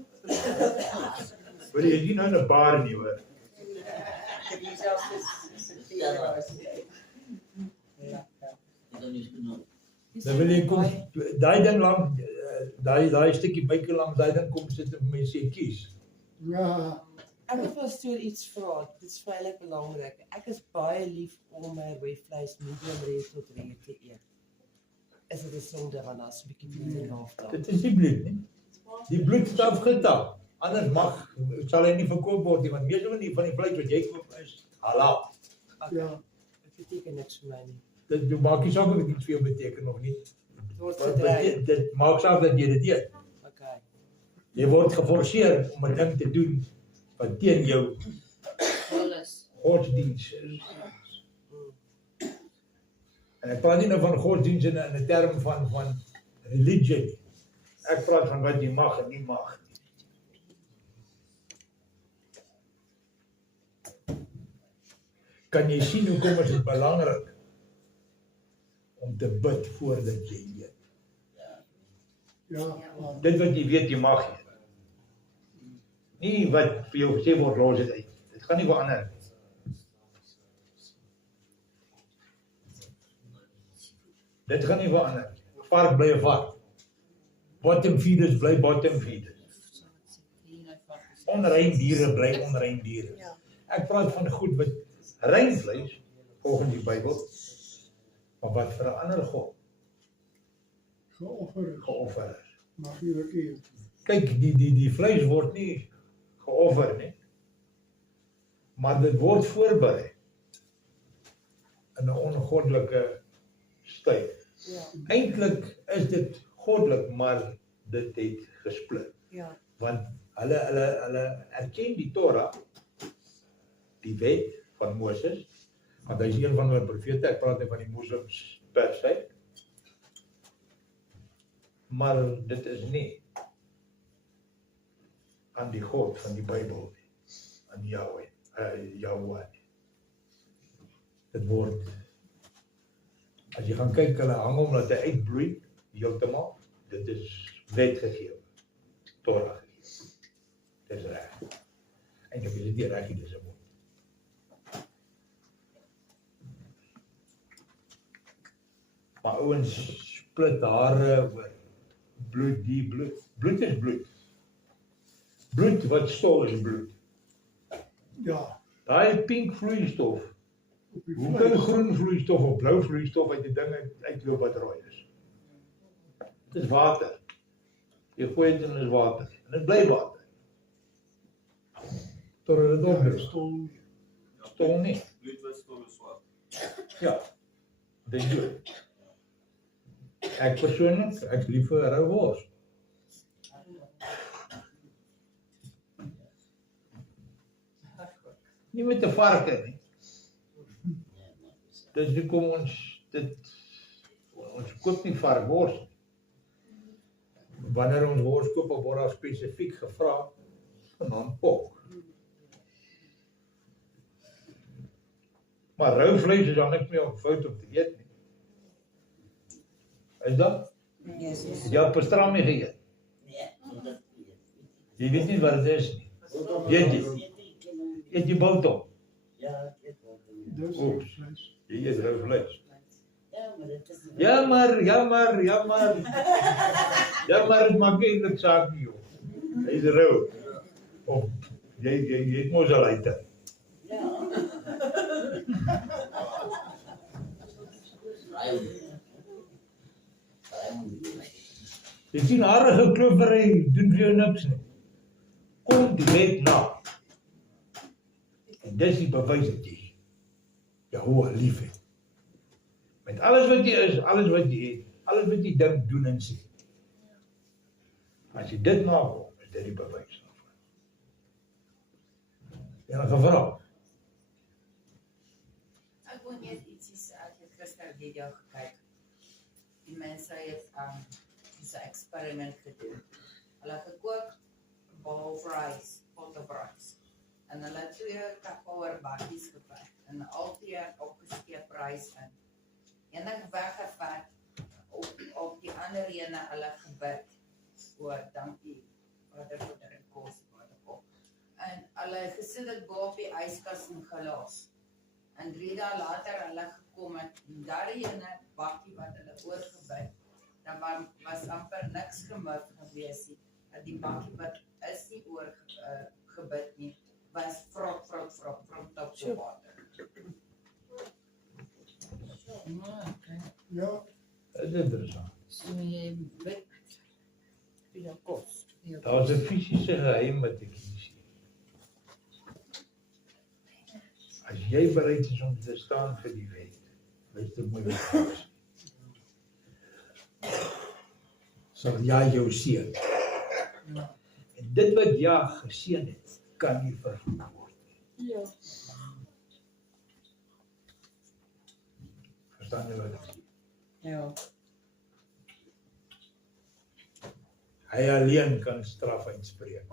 wil jy nie nou 'n bar nie hoor. Ek het selfs Dan wil jy kom, daai ding lank, daai stukkie bacon langs daai ding kom sit en vir my sê kies. Ja, Ek wil pastoor iets vra. Dit is veilig belangrik. Ek is baie lief om my rooi vleis medium rare tot rare te eet. Is dit 'n sonde want daar's 'n bietjie bloed in daar? Dit is nie bloed nie. Die bloed is afgetap. Anders sal hy nie verkoop word nie, want meeste van die vleis wat jy koop is halal. ja. Dit beteken niks vir my nie. Dit maak nie saak of dit iets vir jou beteken of nie. Dit word Wat gedry. dit maak saak dat jy dit eet. Okay. Jy word geforseer om 'n ding te doen wat teen jou godsdiens is. En ek praat nie nou van godsdiens in 'n term van religion nie. Ek praat van wat jy mag en nie mag nie. Kan jy sien hoekom is dit belangrik om te bid voordat jy eet? Ja, Dit wat jy weet jy mag eet. Nie wat vir jou gesê word los dit uit. Dit gaan nie verander nie. Dit gaan nie verander nie. Vark bly 'n vark. Bottom feeders bly bottom feeders. Onrein diere bly onrein diere. Ja. Ek praat van goed wat rein vleis volgens die Bybel, maar wat vir 'n ander god geoffer is. mag jy ook eet. Kyk, die vleis word nie geoffer nie, maar dit word voorberei in 'n ongoddelike styl. Ja, Eintlik is dit goddelik, maar dit het gesplit. ja, Want hulle erken die Torah, die wet van Moses, want hy is een van hulle profete, ek praat nie van die moslims per se, maar dit is nie aan die God van die Bybel nie, aan Yahweh nie. Dit word, as jy gaan kyk, hulle hang hom dat hy uitbloei, heeltemal, dit is wet gegee, Torah gegee. Dit is reg. Eintlik is dit nie reg nie, dis 'n wet. Maar ouens split hare oor bloed, die bloed. Bloed is bloed. Bloed wat stol is bloed. Ja, Daai pink vloeistof, op die hoe kan vleis. groen vloeistof of blou vloeistof uit die ding uitloop wat rooi is? Dit is water. Jy gooi dit in is water. En dit bly water. Totdat dit opdroog. Stol. Stol nie. Bloed wat stol is swart. Ja. Dit doen. Ek persoonlik, ek lief vir rou wors. Nie met 'n varke nie. Dis hoekom ons koop nie varkwors nie. Wanneer ons wors koop, word daar spesifiek gevra van pok. Maar rou vleis is dan niks meer op fout om te eet nie. Is dat? Jesus. Jy het pastrami geëet. Jy weet nie wat dit is nie. Weet jy? Eet jy biltong? Dis Oep. vleis. Jy eet rou vleis. Ja, Jammer, dit maak nie eintlik saak nie, joh. Hy is rou. Of jy het mos al uit. Jy sien harige klovery doen vir jou niks nie. kom direk na. En dis die bewys dat jy Jehovah lief het. Met alles wat jy is, alles wat jy het, alles wat jy dink, doen en sê. As jy dit nakom, is dit die bewys daarvan. Enige vraag? Ek wil net ietsie ek het gister video gekyk. Die mense het so 'n eksperiment gedoen. Hulle het gekook bowl of rice, pot of rice. En hulle het 2 Tupperware bakkies gepak en altyd opgesteep rice in. Enig weggevat op die ander ene hulle gebid. O, dankie. Vader vir die kos wat ek op. En hulle gesit dit bo op die yskas en gelos. En 3 dae later hulle gekom het, en daardie ene bakkie wat hulle oorgebid, dan was amper niks gemif gewees nie. Dat die bakkie wat is nie oorgebid nie, was vrot op die water. Ja, Dit is interessant. So jy bid vir jou kos. Daar is 'n fisiese geheim wat ek hier sien. As jy bereid is om te staan vir die wet, luister mooi wat ek sê. Sal jy jou seën. En dit wat jy geseën het, kan nie vervloek word nie. Ja. Verstaan jy wat ek sê? Ja. Hy alleen kan straf uitspreek.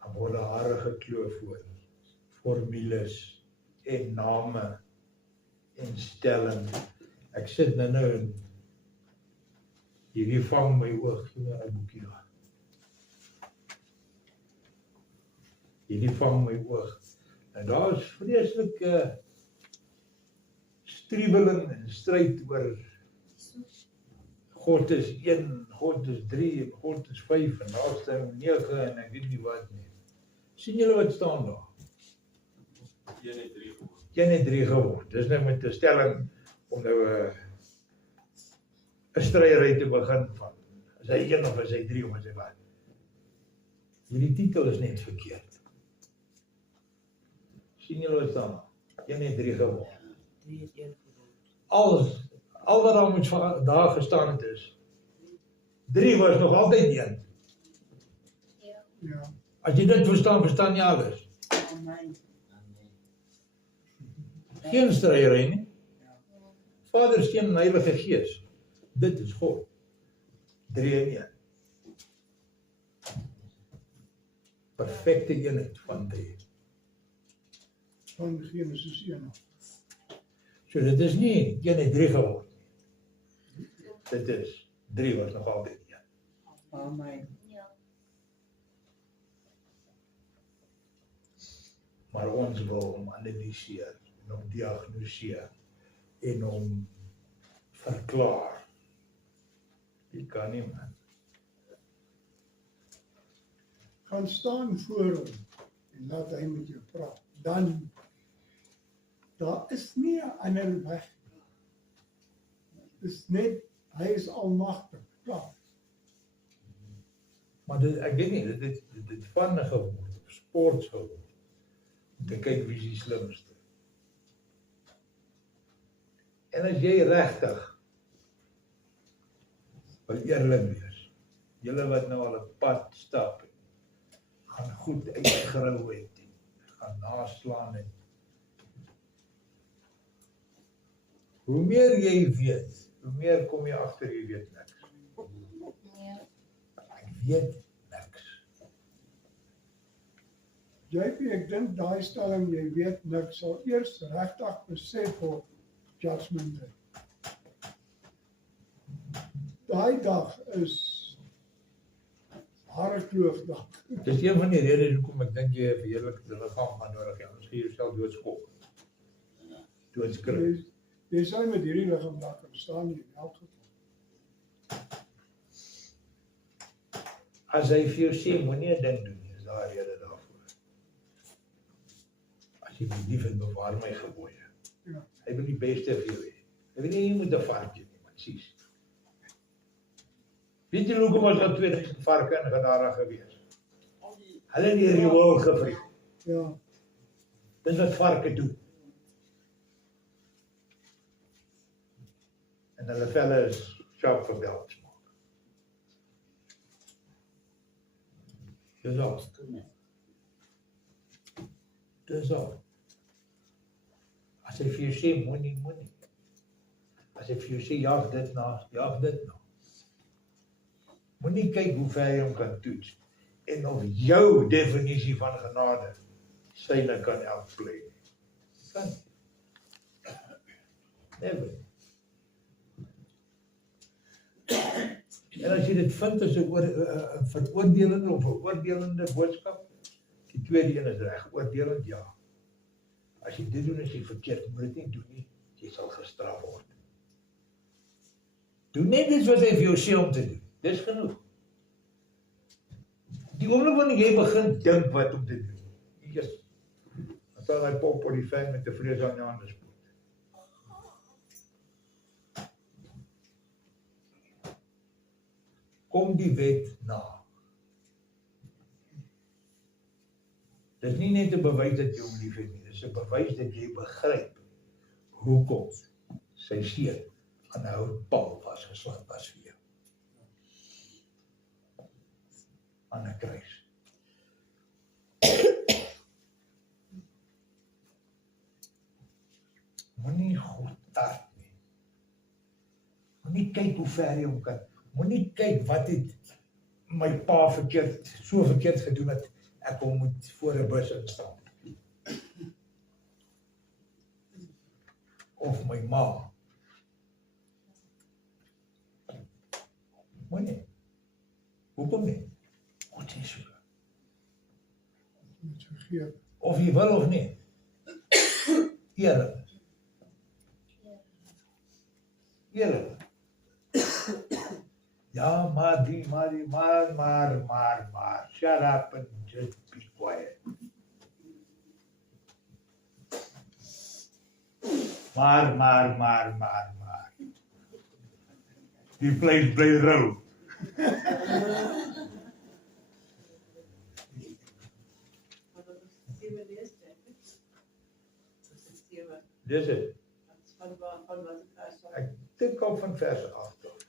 Dan word hare gekloof voor formules en name en stelling. Ek sit nou en hierdie vang my oog, gee my 'n boekie daar. Hierdie vang my oog. En daar is vreeslike striweling en stryd oor God is 1, God is 3, en God is 5 en daar staan 9 en ek weet nie wat nie. Sien julle wat staan daar? 1 het 3 geword. 1 het 3 geword. Dis nou met 'n stelling om nou 'n stryery te begin van. Is hy 1 of is hy 3 of is hy wat? Hierdie titel is net verkeerd. Sien julle wat staan? 1 het 3 geword. 3 het 1 geword. Al wat daar moet daar gestaan het is 3 was nog altyd 1. ja. As jy dit verstaan, verstaan jy alles. Amen. Geen stryery nie. Vader, Seun en Heilige Gees. Dit is God. 3 in 1. Perfekte eenheid van 3. Van Genesis 1 af. So dit is nie 1 het 3 geword nie. Dit is 3 was nog altyd 1. Amen. Maar ons wil hom analiseer en hom diagnoseer en hom verklaar. Jy kan nie man. Gaan staan voor hom en laat hy met jou praat. Dan, daar is nie 'n ander weg. Dis net, hy is almagtig. Klaar. Maar dit, ek weet nie, dit van geword of sports geword. Om te kyk wie is die slimste. En as jy regtig wil eerlik wees, julle wat nou al 'n pad stap, gaan goed uitgerou het en gaan naslaan en hoe meer jy weet, hoe meer kom jy agter jy weet niks. Ek weet niks. JP, ek dink daai stelling, jy weet niks, sal eers regtig besef word judgment day. Daai dag is harekloofdag. Dis een van die redes hoekom ek dink jy 'n verheerlikte liggaam gaan nodig hê. Ons gee jouself doodskop. Doodskrik. Jy sal met hierdie liggaam daar kan staan in elk geval. As hy vir jou sê moenie 'n ding doen nie, is daar 'n rede daarvoor. As jy my lief het, bewaar my gebooie. Ja. Hy wil die beste vir jou hê. Hy wil nie jy moet 'n varkie nie, maar sies. Weet jy hoekom was daar 2000 varke in Gadara gewees? Hulle het die riool gevreet. Ja. Dis wat varke doen. En hulle velle is sharp vir belts maak. Dis al. Dis al. As hy vir jou sê, moenie. As hy vir jou sê, jaag dit na. Moenie kyk hoe ver jy hom kan toets. En of jou definisie van genade syne kan uitvlei. Kan. Never. En as jy dit vind as 'n veroordelende of 'n oordelende boodskap, die tweede een is reg, oordelend ja. As jy dit doen as jy verkeerd, moet dit nie doen nie, jy sal gestraf word. Doen net iets wat hy vir jou sê om te doen. Dis genoeg. Die oomblik wanneer jy begin dink wat om te doen. Yes. Dan sal hy pop op die vang met 'n vrees aan jou hande spoed. Kom die wet na. Dit is nie net 'n bewys dat jy hom liefhet nie, dit is 'n bewys dat jy begryp hoekom sy seun aan 'n houtpaal vasgeslaan was vir jou. Aan 'n kruis. Moenie goed taart nie. Moenie kyk hoe ver jy hom kan. Moenie kyk wat het my pa so verkeerd gedoen dat ek hom moet voor 'n bus instaan. Of my ma. Moenie. Hoekom nie? God sê so. Moet vergeet. Of jy wil of nie. Eerlik. Ja, maar. Shut up and just be quiet. Maar. Die vlees bly rou. Dis het. Ek dink op van vers 8.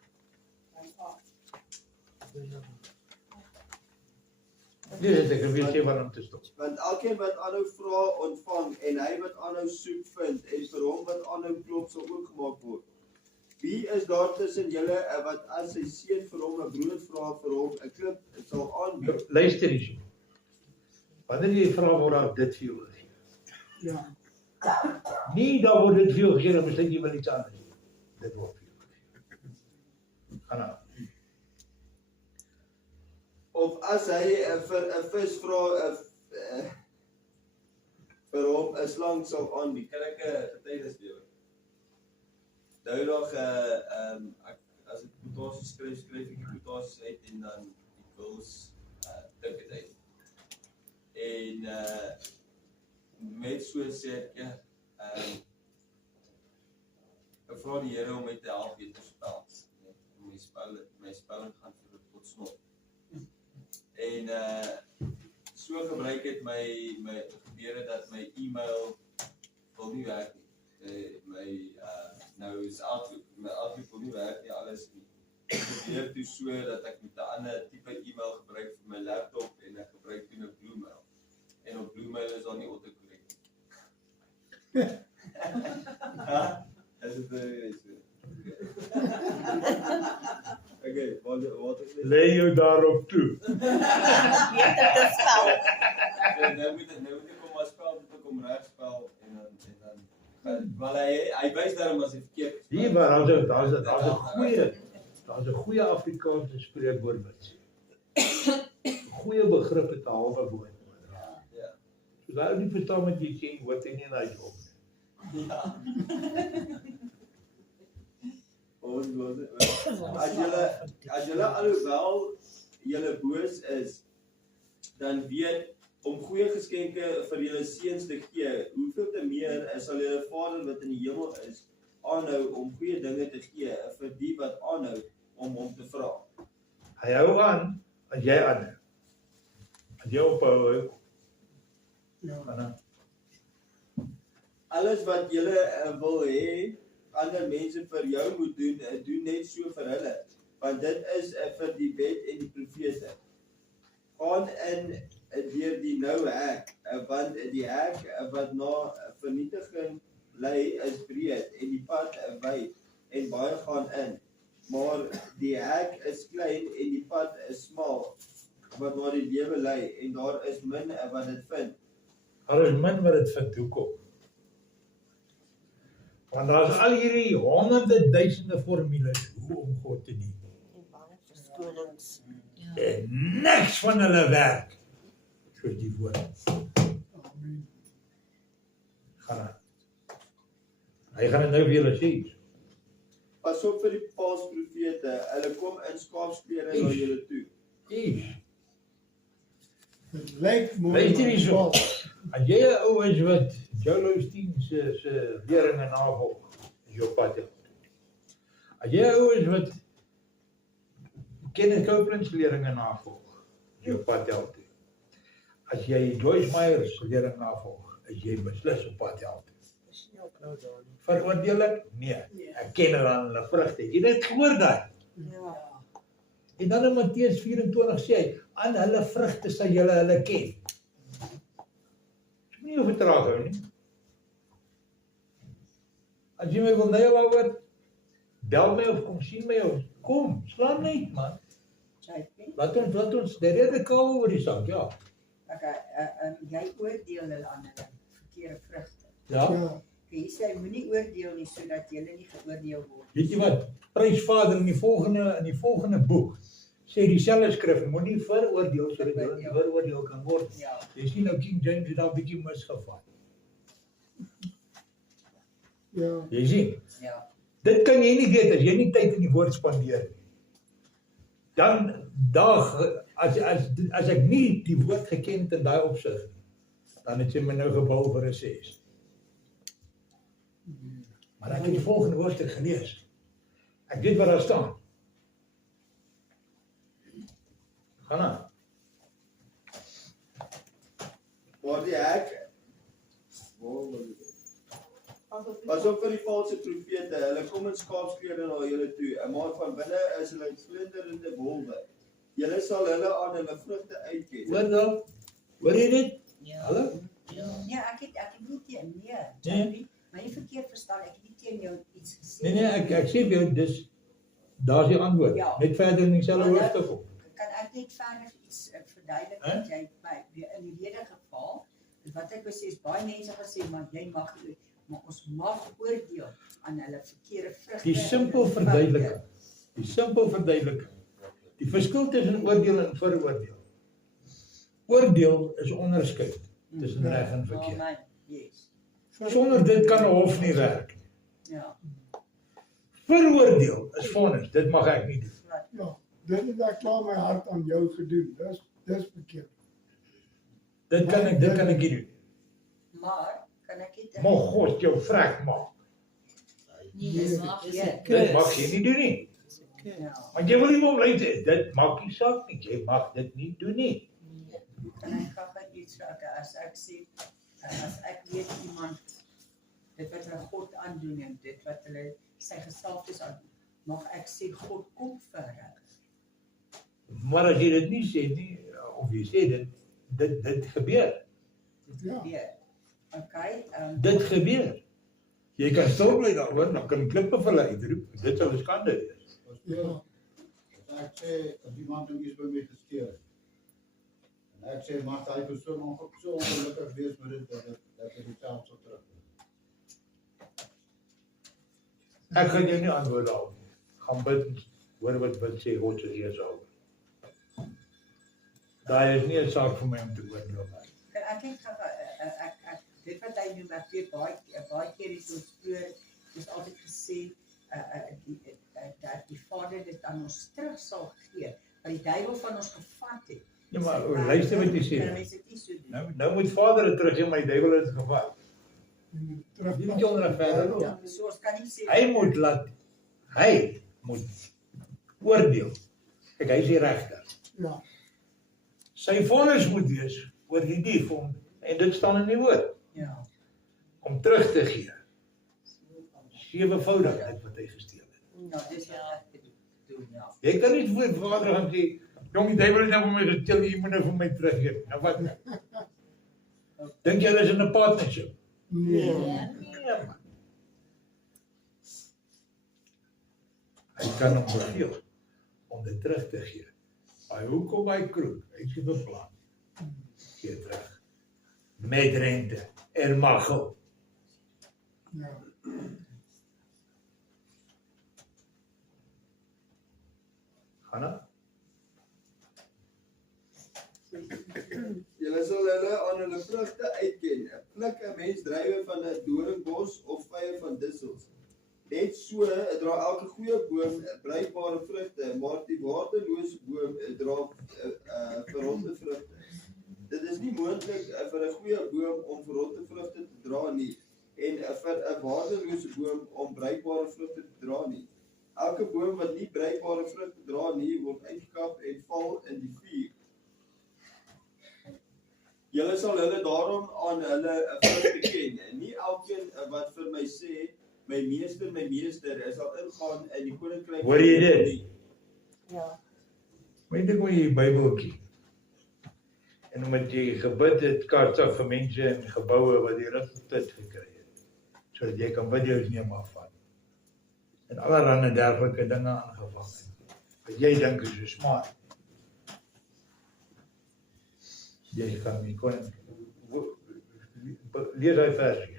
Dis het ek weer sê waarom te stop. Want elkeen wat aanhou vra ontvang en hy wat aanhou soek vind en vir hom wat aanhou klop sal oopgemaak word. Wie is daar tussen julle wat as sy seun vir hom 'n brood vra vir hom 'n klip sal aanbied? Luister hierso. Wanneer jy vra word daar dit vir jou gegee. Ja. Nie daar word dit vir jou gegee, dan besluit jy wil iets anders doen. Dit word vir jou gegee. Gaan nou. Of as hy vir 'n vis vra vir hom 'n slang sal aanbied. Kan ek 'n getuienis lewer? Doudag as ek quotasies skryf ek die quotasies uit en dan die bills tik dit uit. En met so sê ek ek vra die Here om my te help beter spel. My spelling gaan vir tot snot. En so gebruik het my gebeure dat my e-mail wil nie werk nie. Nou is Outlook wil nie werk nie, alles nie. Ek probeer toe so dat ek met 'n ander tipe e-mail gebruik vir my laptop en ek gebruik toe 'n Bluemail. En op Bluemail is daar nie autocorrect nie. Is dit so? Okay, wat is dit? Lê jou daarop toe. Weet dit is spel. Nou moet ek kom maar spel, moet ek kom reg spel en dan wel hy wys daarom as hy verkeerd is. Hier maar daar's 'n goeie Afrikaanse spreekwoord wat sê. Goeie begrip het 'n halwe woord. Ja. So daar nie verstaan wat jy sê, wat jy nie na jou. Ja. As julle alhoewel julle boos is, dan weet om goeie geskenke vir julle seuns te gee, hoeveel te meer sal julle Vader wat in die hemel is, aanhou om goeie dinge te gee vir die wat aanhou om hom te vra. Hy hou aan as jy aan. As jy ophou, Ja. gaan aan. Alles wat julle wil hê ander mense vir jou moet doen, doen net so vir hulle, want dit is vir die wet en die profete. Gaan in deur die nou hek, want die hek wat na vernietiging lei is breed en die pad wyd en baie gaan in. Maar die hek is klein en die pad is smal wat na die lewe lei en daar is min wat dit vind. Daar is min wat dit vind, hoekom? Want daar is al hierdie honderde duisende formules hoe om God te dien. En baie verskonings. En niks van hulle werk. Soos die woord. Amen. Gaan aan. Hy gaan dit nou vir julle sê. Pas op vir die valse profete, hulle kom in skaapsklere na julle toe. Dit lyk mooi. Weet jy maar hierso? vals. As jy 'n ou is wat Joel Osteen se leringe navolg, is jou pad help. As jy 'n ou is wat Kenneth Copeland se leringe navolg, is jou pad help. As jy Joyce Meyer se lering navolg, is jy beslis op pad help. Veroordeel ek? Nee. Ek ken hulle aan hulle vrugte. Jy het gehoor daai. Ja. En dan in Matteus 24 sê hy, aan hulle vrugte sal julle hulle ken. Ek moet nie vertraag hou nie. As jy my wil nou oor, bel my of kom sien my of kom, slaan net man. JP, Laat ons die rede kaal oor die saak, ja. jy oordeel hulle aan hulle verkeerde vrugte. Ja. Ja. Jy sê moenie oordeel nie sodat jy nie geoordeel word. Weet jy wat? Prys Vader in die volgende boek sê dieselfde skrif, moenie veroordeel sodat jy nie veroordeel kan word. Ja. Jy sien nou King James het daar 'n bietjie misgevat. Ja. Jy sien? Ja. Dit kan jy nie weet as jy nie tyd in die woord spandeer nie. Dan as ek nie die woord geken het in daai opsig nie, dan het jy my nou gebou vir 'n 6. Maar ek het die volgende hoofstuk gelees. Ek weet wat daar staan. Gaan aan. Maar die hek, pas op vir die valse profete, hulle kom in skaapsklere na julle toe, maar van binne is hulle glinderende wolwe. Julle sal hulle aan hulle vrugte uitken. Hoor dan? Hoor jy dit? Ja. Hallo? Nee, ek het nie teen Nee. JP, maar nie verkeerd verstaan, ek het nie teen jou iets gesê. Nee, ek sê vir jou, daar's die antwoord. Ja. Net verder in dieselfde Maar hoofstuk op. Kan ek net verder iets verduidelik Hè? wat jy weer in die rede geval, wat ek wil sê is baie mense gesê maar jy mag maar ons mag oordeel aan hulle verkeerde vrugte. Die simpel en verduideliking. Die simpel verduideliking. Die verskil tussen oordeel en veroordeel. Oordeel is onderskeid tussen reg en verkeerd. Amen. Yes. Sonder dit kan 'n hof nie werk. Ja. Veroordeel is vonnis, dit mag ek nie doen. Ja. Dit het ek klaar my hart aan jou gedoen. Dis verkeerd. Dit kan ek nie doen. Maar kan ek dit Mag God jou vrek maak. Nee, dis mag Dis jy. 'n Dit mag kus. jy nie doen nie. ja, Want jy wil nie maar bly dit maak nie saak nie. Jy mag dit nie doen nie. kan ek gou iets sê as ek sê as ek weet iemand dit wat hulle God aandoen en dit wat hulle sy gesalfdes aandoen, mag ek sê God kom vir hulle. Maar as jy dit nie sê nie, of jy sê dit gebeur. Ja. Weer. Okay, Dit gebeur. Jy kan stil bly daaroor, dan kan klippe vir hulle uitroep. Dit sou 'n skande wees. Ja. Ek sê, as iemand ding is by my gesteer het, en ek sê, mag die persoon so ongelukkig wees met dit, dat hy die kans sal terug. Ek gaan jou nie antwoord daarop nie. Gaan bid, hoor wat sê God se Heer sou. Daai is nie 'n saak vir my om te oordeel nie. kan ek net ek dit wat hy noem, ek weet baie keer is ons vroeër is altyd gesê dat die Vader dit aan ons terug sal gee, wat die duiwel van ons gevat het. Ja, maar luister wat jy sê. Kan mense dit nie so doen? Nou moet Vader dit teruggee, maar die duiwel het dit gevat. Jy moet terug. Die moet jy onregverdig doen. Ja, so ons kan nie sê Hy moet oordeel. Kyk, hy is die regter. Ja. Sy vonnis moet wees oor hierdie fond, en dit staan in die woord, Ja. om terug te gee. 7voudig uit wat hy gesteel het. Nou, dis wat ek te doen, ja. Jy kan nie voor die vader gaan sê, jong, die duiwel het nou vir my gesteel, jy moet nou vir my teruggee. Nou wat nou? Dink julle is in 'n partnership? Nee. Nee, man. Hy kan hom beveel om dit terug te gee. Hy hoekom hy kroeg, hy het beplan. Gee terug. Met rente, mag. Ja. Gaan nou? Julle sal hulle aan hulle vrugte uitken. Pluk 'n mens druiwe van 'n doringbos of vye van dissels. Net so dra elke goeie boom bruikbare vrugte, maar die waardelose boom dra verrotte vrugte. Dit is nie moontlik vir 'n goeie boom om verrotte vrugte te dra nie en vir 'n waardelose boom om bruikbare vrugte te dra nie. Elke boom wat nie bruikbare vrugte dra nie, word uitgekap en val in die vuur. Julle sal hulle daarom aan hulle vrugte ken. Nie elkeen wat vir my sê, my meester, sal ingaan in die koninkryk. Hoor jy dit? Ja. Maar dink maar jy Bybeltjie. En omdat jy gebid het, kaartsak vir mense en geboue wat die resultaat gekry het, sodat jy kan video's neem afvat. En allerhande dergelike dinge aangevang het, wat jy dink is so smart. Jy kan nie kon, lees hy versie.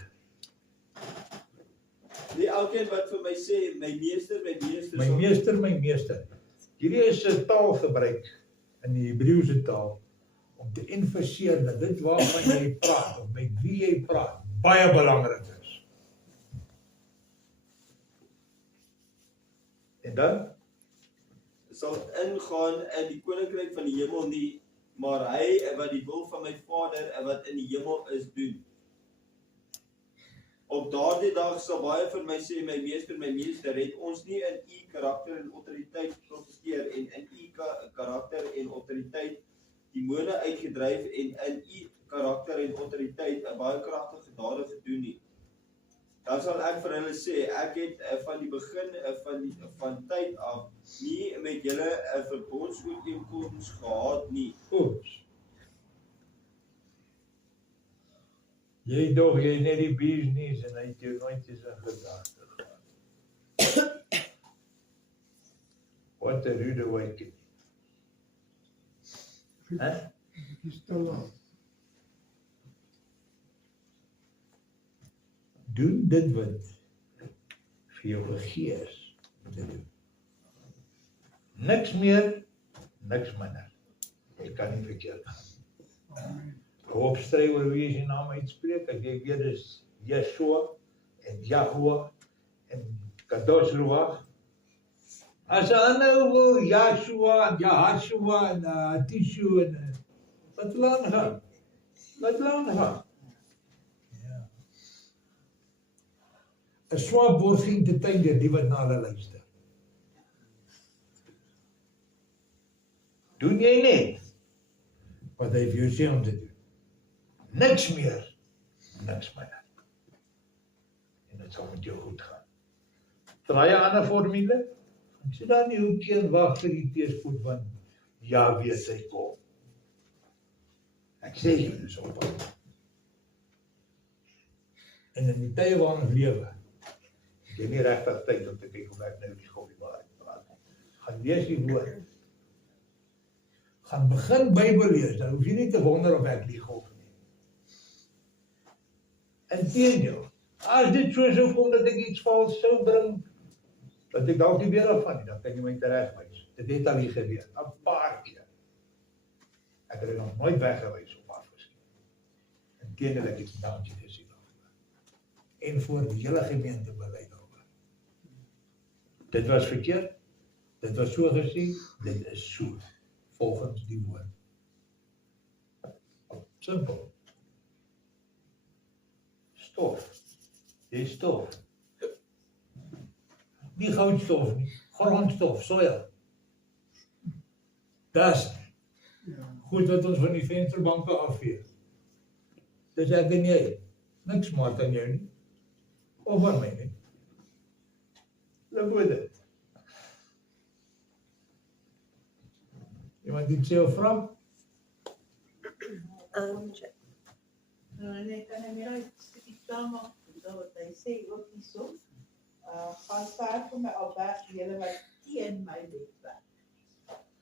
Nie elkeen wat vir my sê, my meester, My meester. Hierdie is 'n taalgebruik in die Hebreëse taal om te emfaseer dat dit waarvan jy praat of met wie jy praat baie belangrik is. En dan sal ingaan in die koninkryk van die hemel nie, maar hy wat die wil van my Vader wat in die hemel is doen. Op daardie dag sal baie vir my sê, my meester, het ons nie in u karakter en autoriteit geprofeteer en in u karakter en autoriteit demone uitgedryf en in u karakter en autoriteit 'n baie kragtige dade gedoen nie. Dan sal ek vir hulle sê, ek het van die begin van tyd af nie met julle 'n verbondsooreenkoms gehad nie. Oeps. Jy dog jy net die business en hy het jou nooit eens in gedagte gehad. Wat 'n rude wykie. Hè? Dis stil aan. Doen dit wat vir jou gegee is om te doen. Niks meer, niks minder. Jy kan nie verkeerd gaan. Opstry oor wie jy naam uitspreek, as jy weet is Yeshua en Yahweh en Kadosh Ruach. As 'n ander wil Yeshua en Yahshua en Tishu en wat lang gaan. Ja. 'n Swaap word geëntertain deur die wat na hulle luister. Doen jy net wat hy vir jou sê om te doen. Niks meer, niks minder. En dit sal met jou goed gaan. Draai 'n ander formule. Ek sê dan nie hoe teen wag vir die teëspoed van Jahwe sy kom. Ek sê jy is op pad. En in die tye waarin ons lewe, het jy nie regtig tyd om te kyk hoe ek nou die God die waarheid praat. Gaan lees die woord. Gaan begin Bybel lees, dan hoef jy nie te wonder of ek lieg of nie. Inteendeel, as dit so kom dat ek iets vals sou bring, dat ek dalk nie weer afvan nie, dan kan jy my teregwys. Dit het al hier gebeur, 'n paar keer. Ek het dit nog nooit weggewys of afgeskeid. Inteendeel, ek het dankie gesê daarvoor. En voor die hele gemeente bely daaroor. Dit was verkeerd, dit was so gesê, dit is so, volgens die woord. Simpel. Stof. Jy is stof. Nie goudstof nie, grondstof, soil. Das Ja. goed wat ons van die vensterbanke afvee. Dis ek en jy. Niks smaak aan jou nie. Of aan my nie. Loop met dit. Iemand iets sê of vra? Nou, nee, kan hy meer uit die samen, dat wat hy sê ook nie so. Gaan ver vir my al weg, julle wat teen my wetwerk.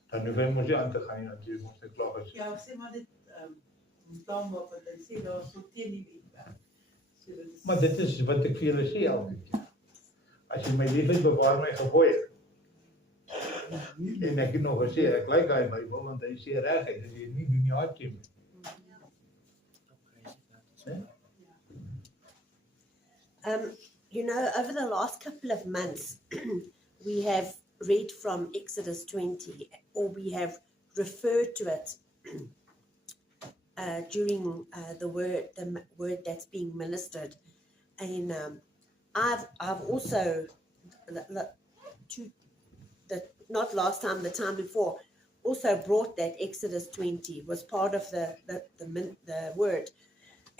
Dan hoef hy mos nie aan te gaan nie, natuurlijk ons net klaar is. Ja, sê maar dit, dan wat hy sê, daar is so teen die wetwerk. So, dit is, Maar dit is wat ek vir julle sê elke keer. As jy my lief het, bewaar my gebooie. En ek het nog gesê, ek like hy Bybel, want hy sê regheid, as jy nie doen nie haat jy my. You know, over the last couple of months, we have read from Exodus 20, or we have referred to it during the word that's being ministered. And I've also, not last time, the time before, also brought that Exodus 20 was part of the word.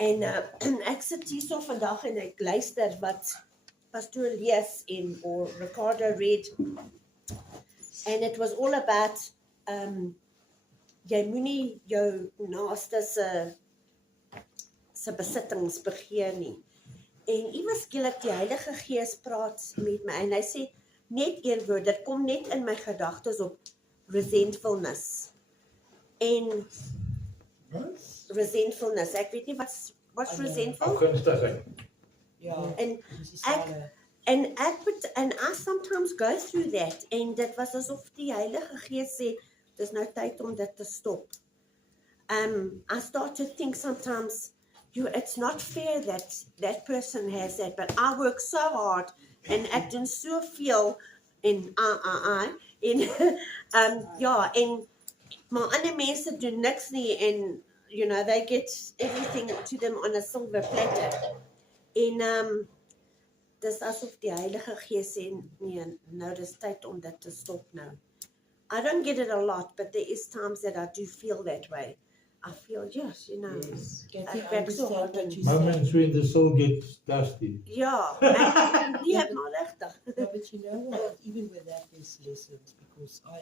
En ek sit hierso vandag en ek luister wat pastoor lees en or Ricardo read. And it was all about jy moenie jou naaste se besittings begeer nie. En iewers skielik die Heilige Gees praat met my en hy sê net een woord, dit kom net in my gedagtes op resentfulness. En resentfulness, ek weet nie wat's resentful? Afgunstigheid. Ja. En dis and I sometimes go through that and dit was asof die Heilige Gees sê dis nou tyd om dit te stop. I start to think sometimes it's not fair that that person has that, but I work so hard and ek doen soveel en ja, en maar ander mense doen niks nie en you know, they get everything to them on a silver platter. En dis asof die Heilige Gees sê, nee, nou dis tyd om dit te stop nou. I don't get it a lot, but there is times that I do feel that way. I feel, yes, you know, Kathy, ek werk so hard understand what en you say. Moments when the soul gets dusty. ja, en nie het maar regtig. No, but you know what? Even with that, there's lessons because I,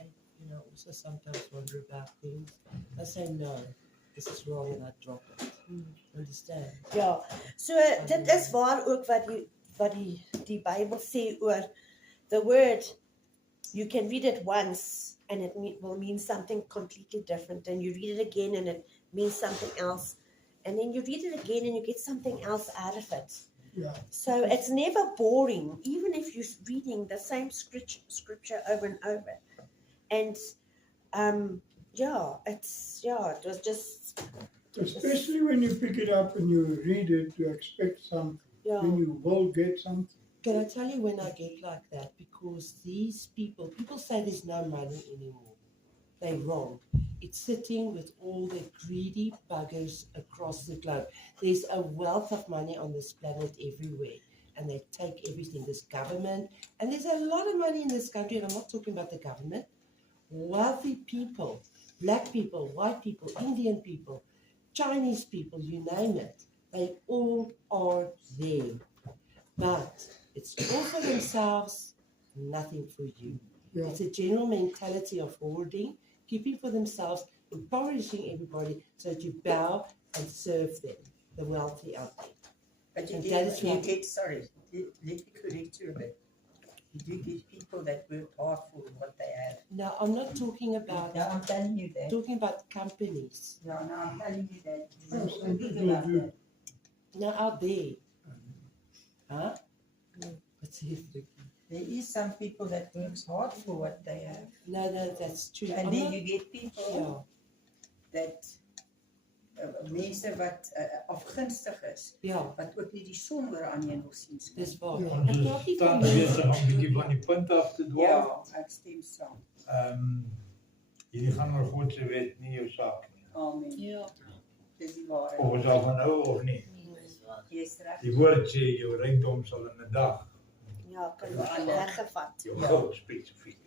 also sometimes wonder about things. I say no, this is wrong, and I drop it. Understand? Ja, so dit is waar ook wat die Bybel sê oor the word. You can read it once and it will mean something completely different, and you read it again and it means something else, and then you read it again and you get something else out of it. Ja. So it's never boring, even if you're reading the same scripture over and over. And it was just Especially when you pick it up and you read it, you expect something. Then you will get something. Can I tell you when I get like that? Because these people say there's no money anymore. They're wrong. It's sitting with all the greedy buggers across the globe. There's a wealth of money on this planet everywhere. And they take everything, this government. And there's a lot of money in this country, and I'm not talking about the government. Wealthy people, black people, white people, Indian people, Chinese people, you name it. They all are there. But it's all for themselves, nothing for you. Yeah. It's a general mentality of hoarding, keeping for themselves, impoverishing everybody so that you bow and serve them, the wealthy out there. But And you that is get, what- let me correct you a bit. You do get people that work hard for what they have. No, I'm not talking about, Yeah, I'm telling you that. talking about companies. Yeah, no, I'm telling you that. Some Think people about do. that. Now out there. Huh? What's he thinking? There is some people that works hard for what they have. No, that's true. And I'm then not- you get people that mense wat afgunstig is, Ja, wat ook nie die son oor aan jou nog sien skyn. dis waar. Ja. Ek Ons praat nie staan van besig om 'n bietjie van die punt af te dwaal. Ja, ek stem saam. Hierdie gaan oor God se wet, nie jou saak nie. Amen. Ja. Dis die waarheid. Of ons daarvan hou of nie. Jy's reg. Die woord sê jou rykdom sal in 'n dag ja, kan weggevat. jou goud spesifiek.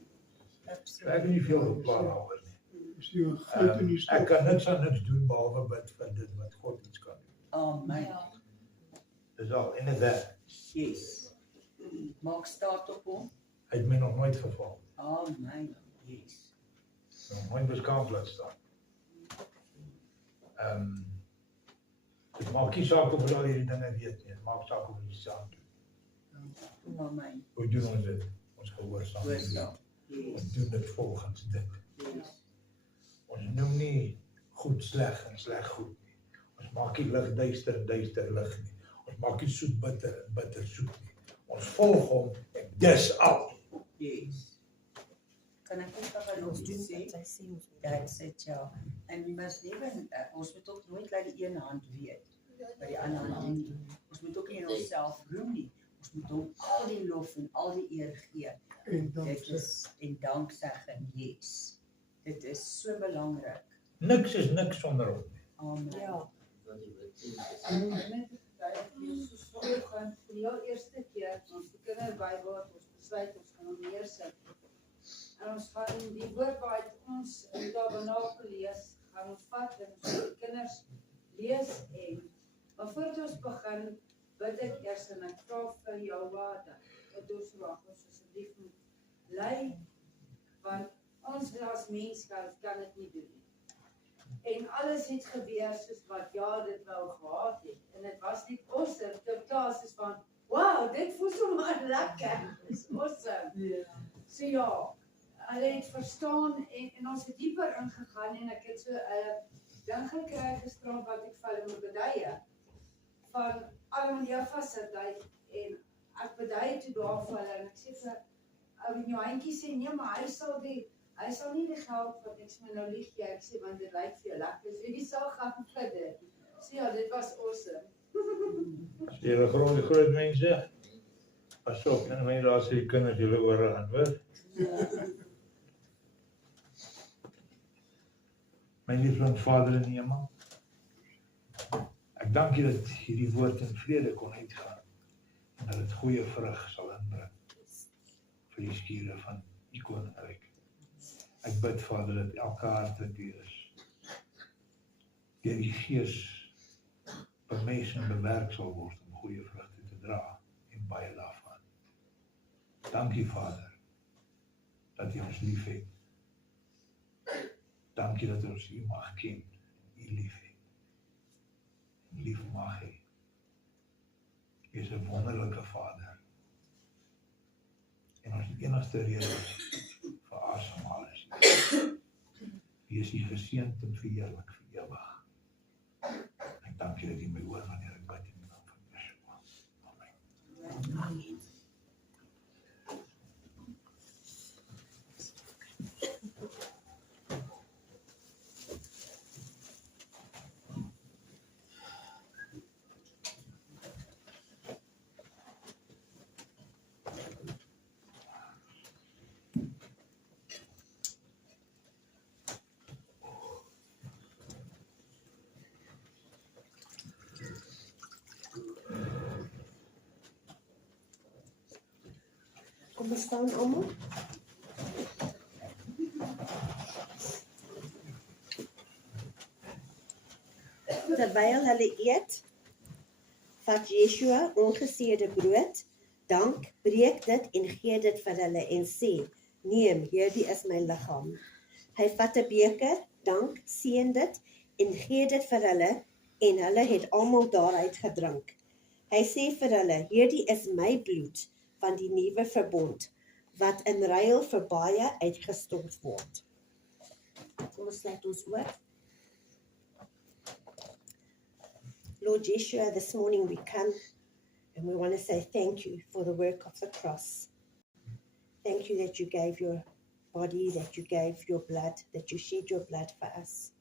So ek het nie veel geplan daaroor nie. Dis die goud in die Ek stof. kan niks aan niks doen behalwe bid vir dit wat God iets kan doen. Amen. Dis al en dit werk. Yes. Maak staat op hom. Hy het my nog nooit geval. Amen. Yes. Nog nooit beskaamd laat staan. Dit maak nie saak of jy al hierdie dinge weet nie. Dit maak saak of jy saam doen. Amen. Hoe doen ons dit? Ons gehoorsaam. Gehoorsaam. Ons Yes. doen dit volgens dit. Yes. Ons noem nie goed sleg en sleg goed nie. Ons maak nie lig duister en duister lig nie. Ons maak nie soet bitter en bitter soet nie. Ons volg hom en dis al. Yes. Kan ek ook nog Ons iets doen sê? wat hy sê ons moet. That's it, ja. En we must never, ons moet ook nooit laat die ene hand weet, wat die ander hand doen nie. Ons moet ook nie in onsself roem nie. Ons moet hom al die lof en al die eer gee. En dan Dit is, en danksegging, yes. Dit is so belangrik. Niks is niks sonder hom nie. Amen. Ja. Soos vanoggend, vir die heel eerste keer, ons die kinderbybel het ons besluit, ons gaan hom neersit. En ons gaan die woord waar uit ons in die tabernakel lees, gaan ons vat en ons gaan die kinders lees maar voordat ons begin, bid ek eers en ek vra vir jou water, dat ons wag, ons asseblief moet lei, want ons as mens kan dit nie doen nie. En alles het gebeur soos wat dit wou gehad het. En dit was net awesome. Dit klaar is van, wow, dit voel so maar lekker. Dis awesome. So ja, hulle het verstaan en ons het dieper ingegaan en ek het so 'n ding gekry gisterand wat ek vir hulle moet beduie van Adam en Eva se tyd en ek beduie toe daar vir hulle en ek sê vir ou jou handjie sê nee, maar hy sal nie die geld wat ek my nou lieg gee, ek sê want dit lyk vir jou lekker, so die sal gaan vir dit. So ja, dit was awesome. As jy groot mense, pas op, en mense daar sê die kinders julle oor gaan, hoor. My liefde Vader in die hemel, ek dank U dat hierdie woord in vrede kon uitgaan en dat dit goeie vrug sal inbring vir die skure van U koninkryk. Ek bid Vader dat elke hart in U is, deur die Gees bemens en bewerk sal word om goeie vrugte te dra en baie daarvan. Dankie Vader dat U ons lief het. Dankie dat ons U mag ken, U lief het. Lief mag hê. U is 'n wonderlike Vader. En ons enigste rede vir asemhaal is U is U geseënd en verheerlik vir ewig. Ek dank U dat U my hoor wanneer ek bid in die naam van Yeshua. Amen. Amen. Kom ons staan almal. Terwyl hulle eet, vat Yeshua ongeseëde brood, dank, breek dit en gee dit vir hulle en sê, neem, hierdie is my liggaam. Hy vat 'n beker, dank, seën dit en gee dit vir hulle en hulle het almal daaruit gedrink. Hy sê vir hulle, hierdie is my bloed van die nuwe verbond, wat in ruil vir baie uitgestort word. Kom ons sluit ons oor. Lord Yeshua, this morning we come and we want to say thank you for the work of the cross. Thank you that you gave your body, that you gave your blood, that you shed your blood for us.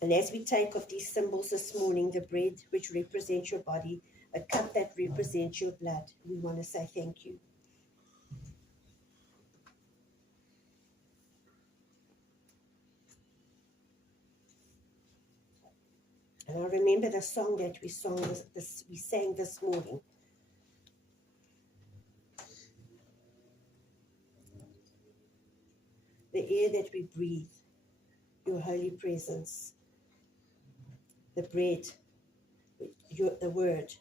And as we take of these symbols this morning, the bread which represents your body, a cup that represents your blood, we want to say thank you. And I remember the song that we sang this morning. the air that we breathe, your holy presence, the bread, the word.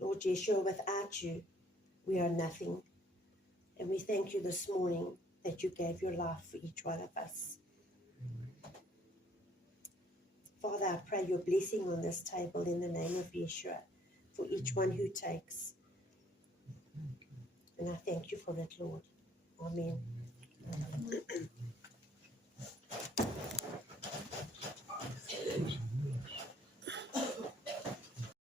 Lord Yeshua, without you, we are nothing. And we thank you this morning that you gave your life for each one of us. Father, I pray your blessing on this table in the name of Yeshua for each one who takes. And I thank you for it, Lord. Amen.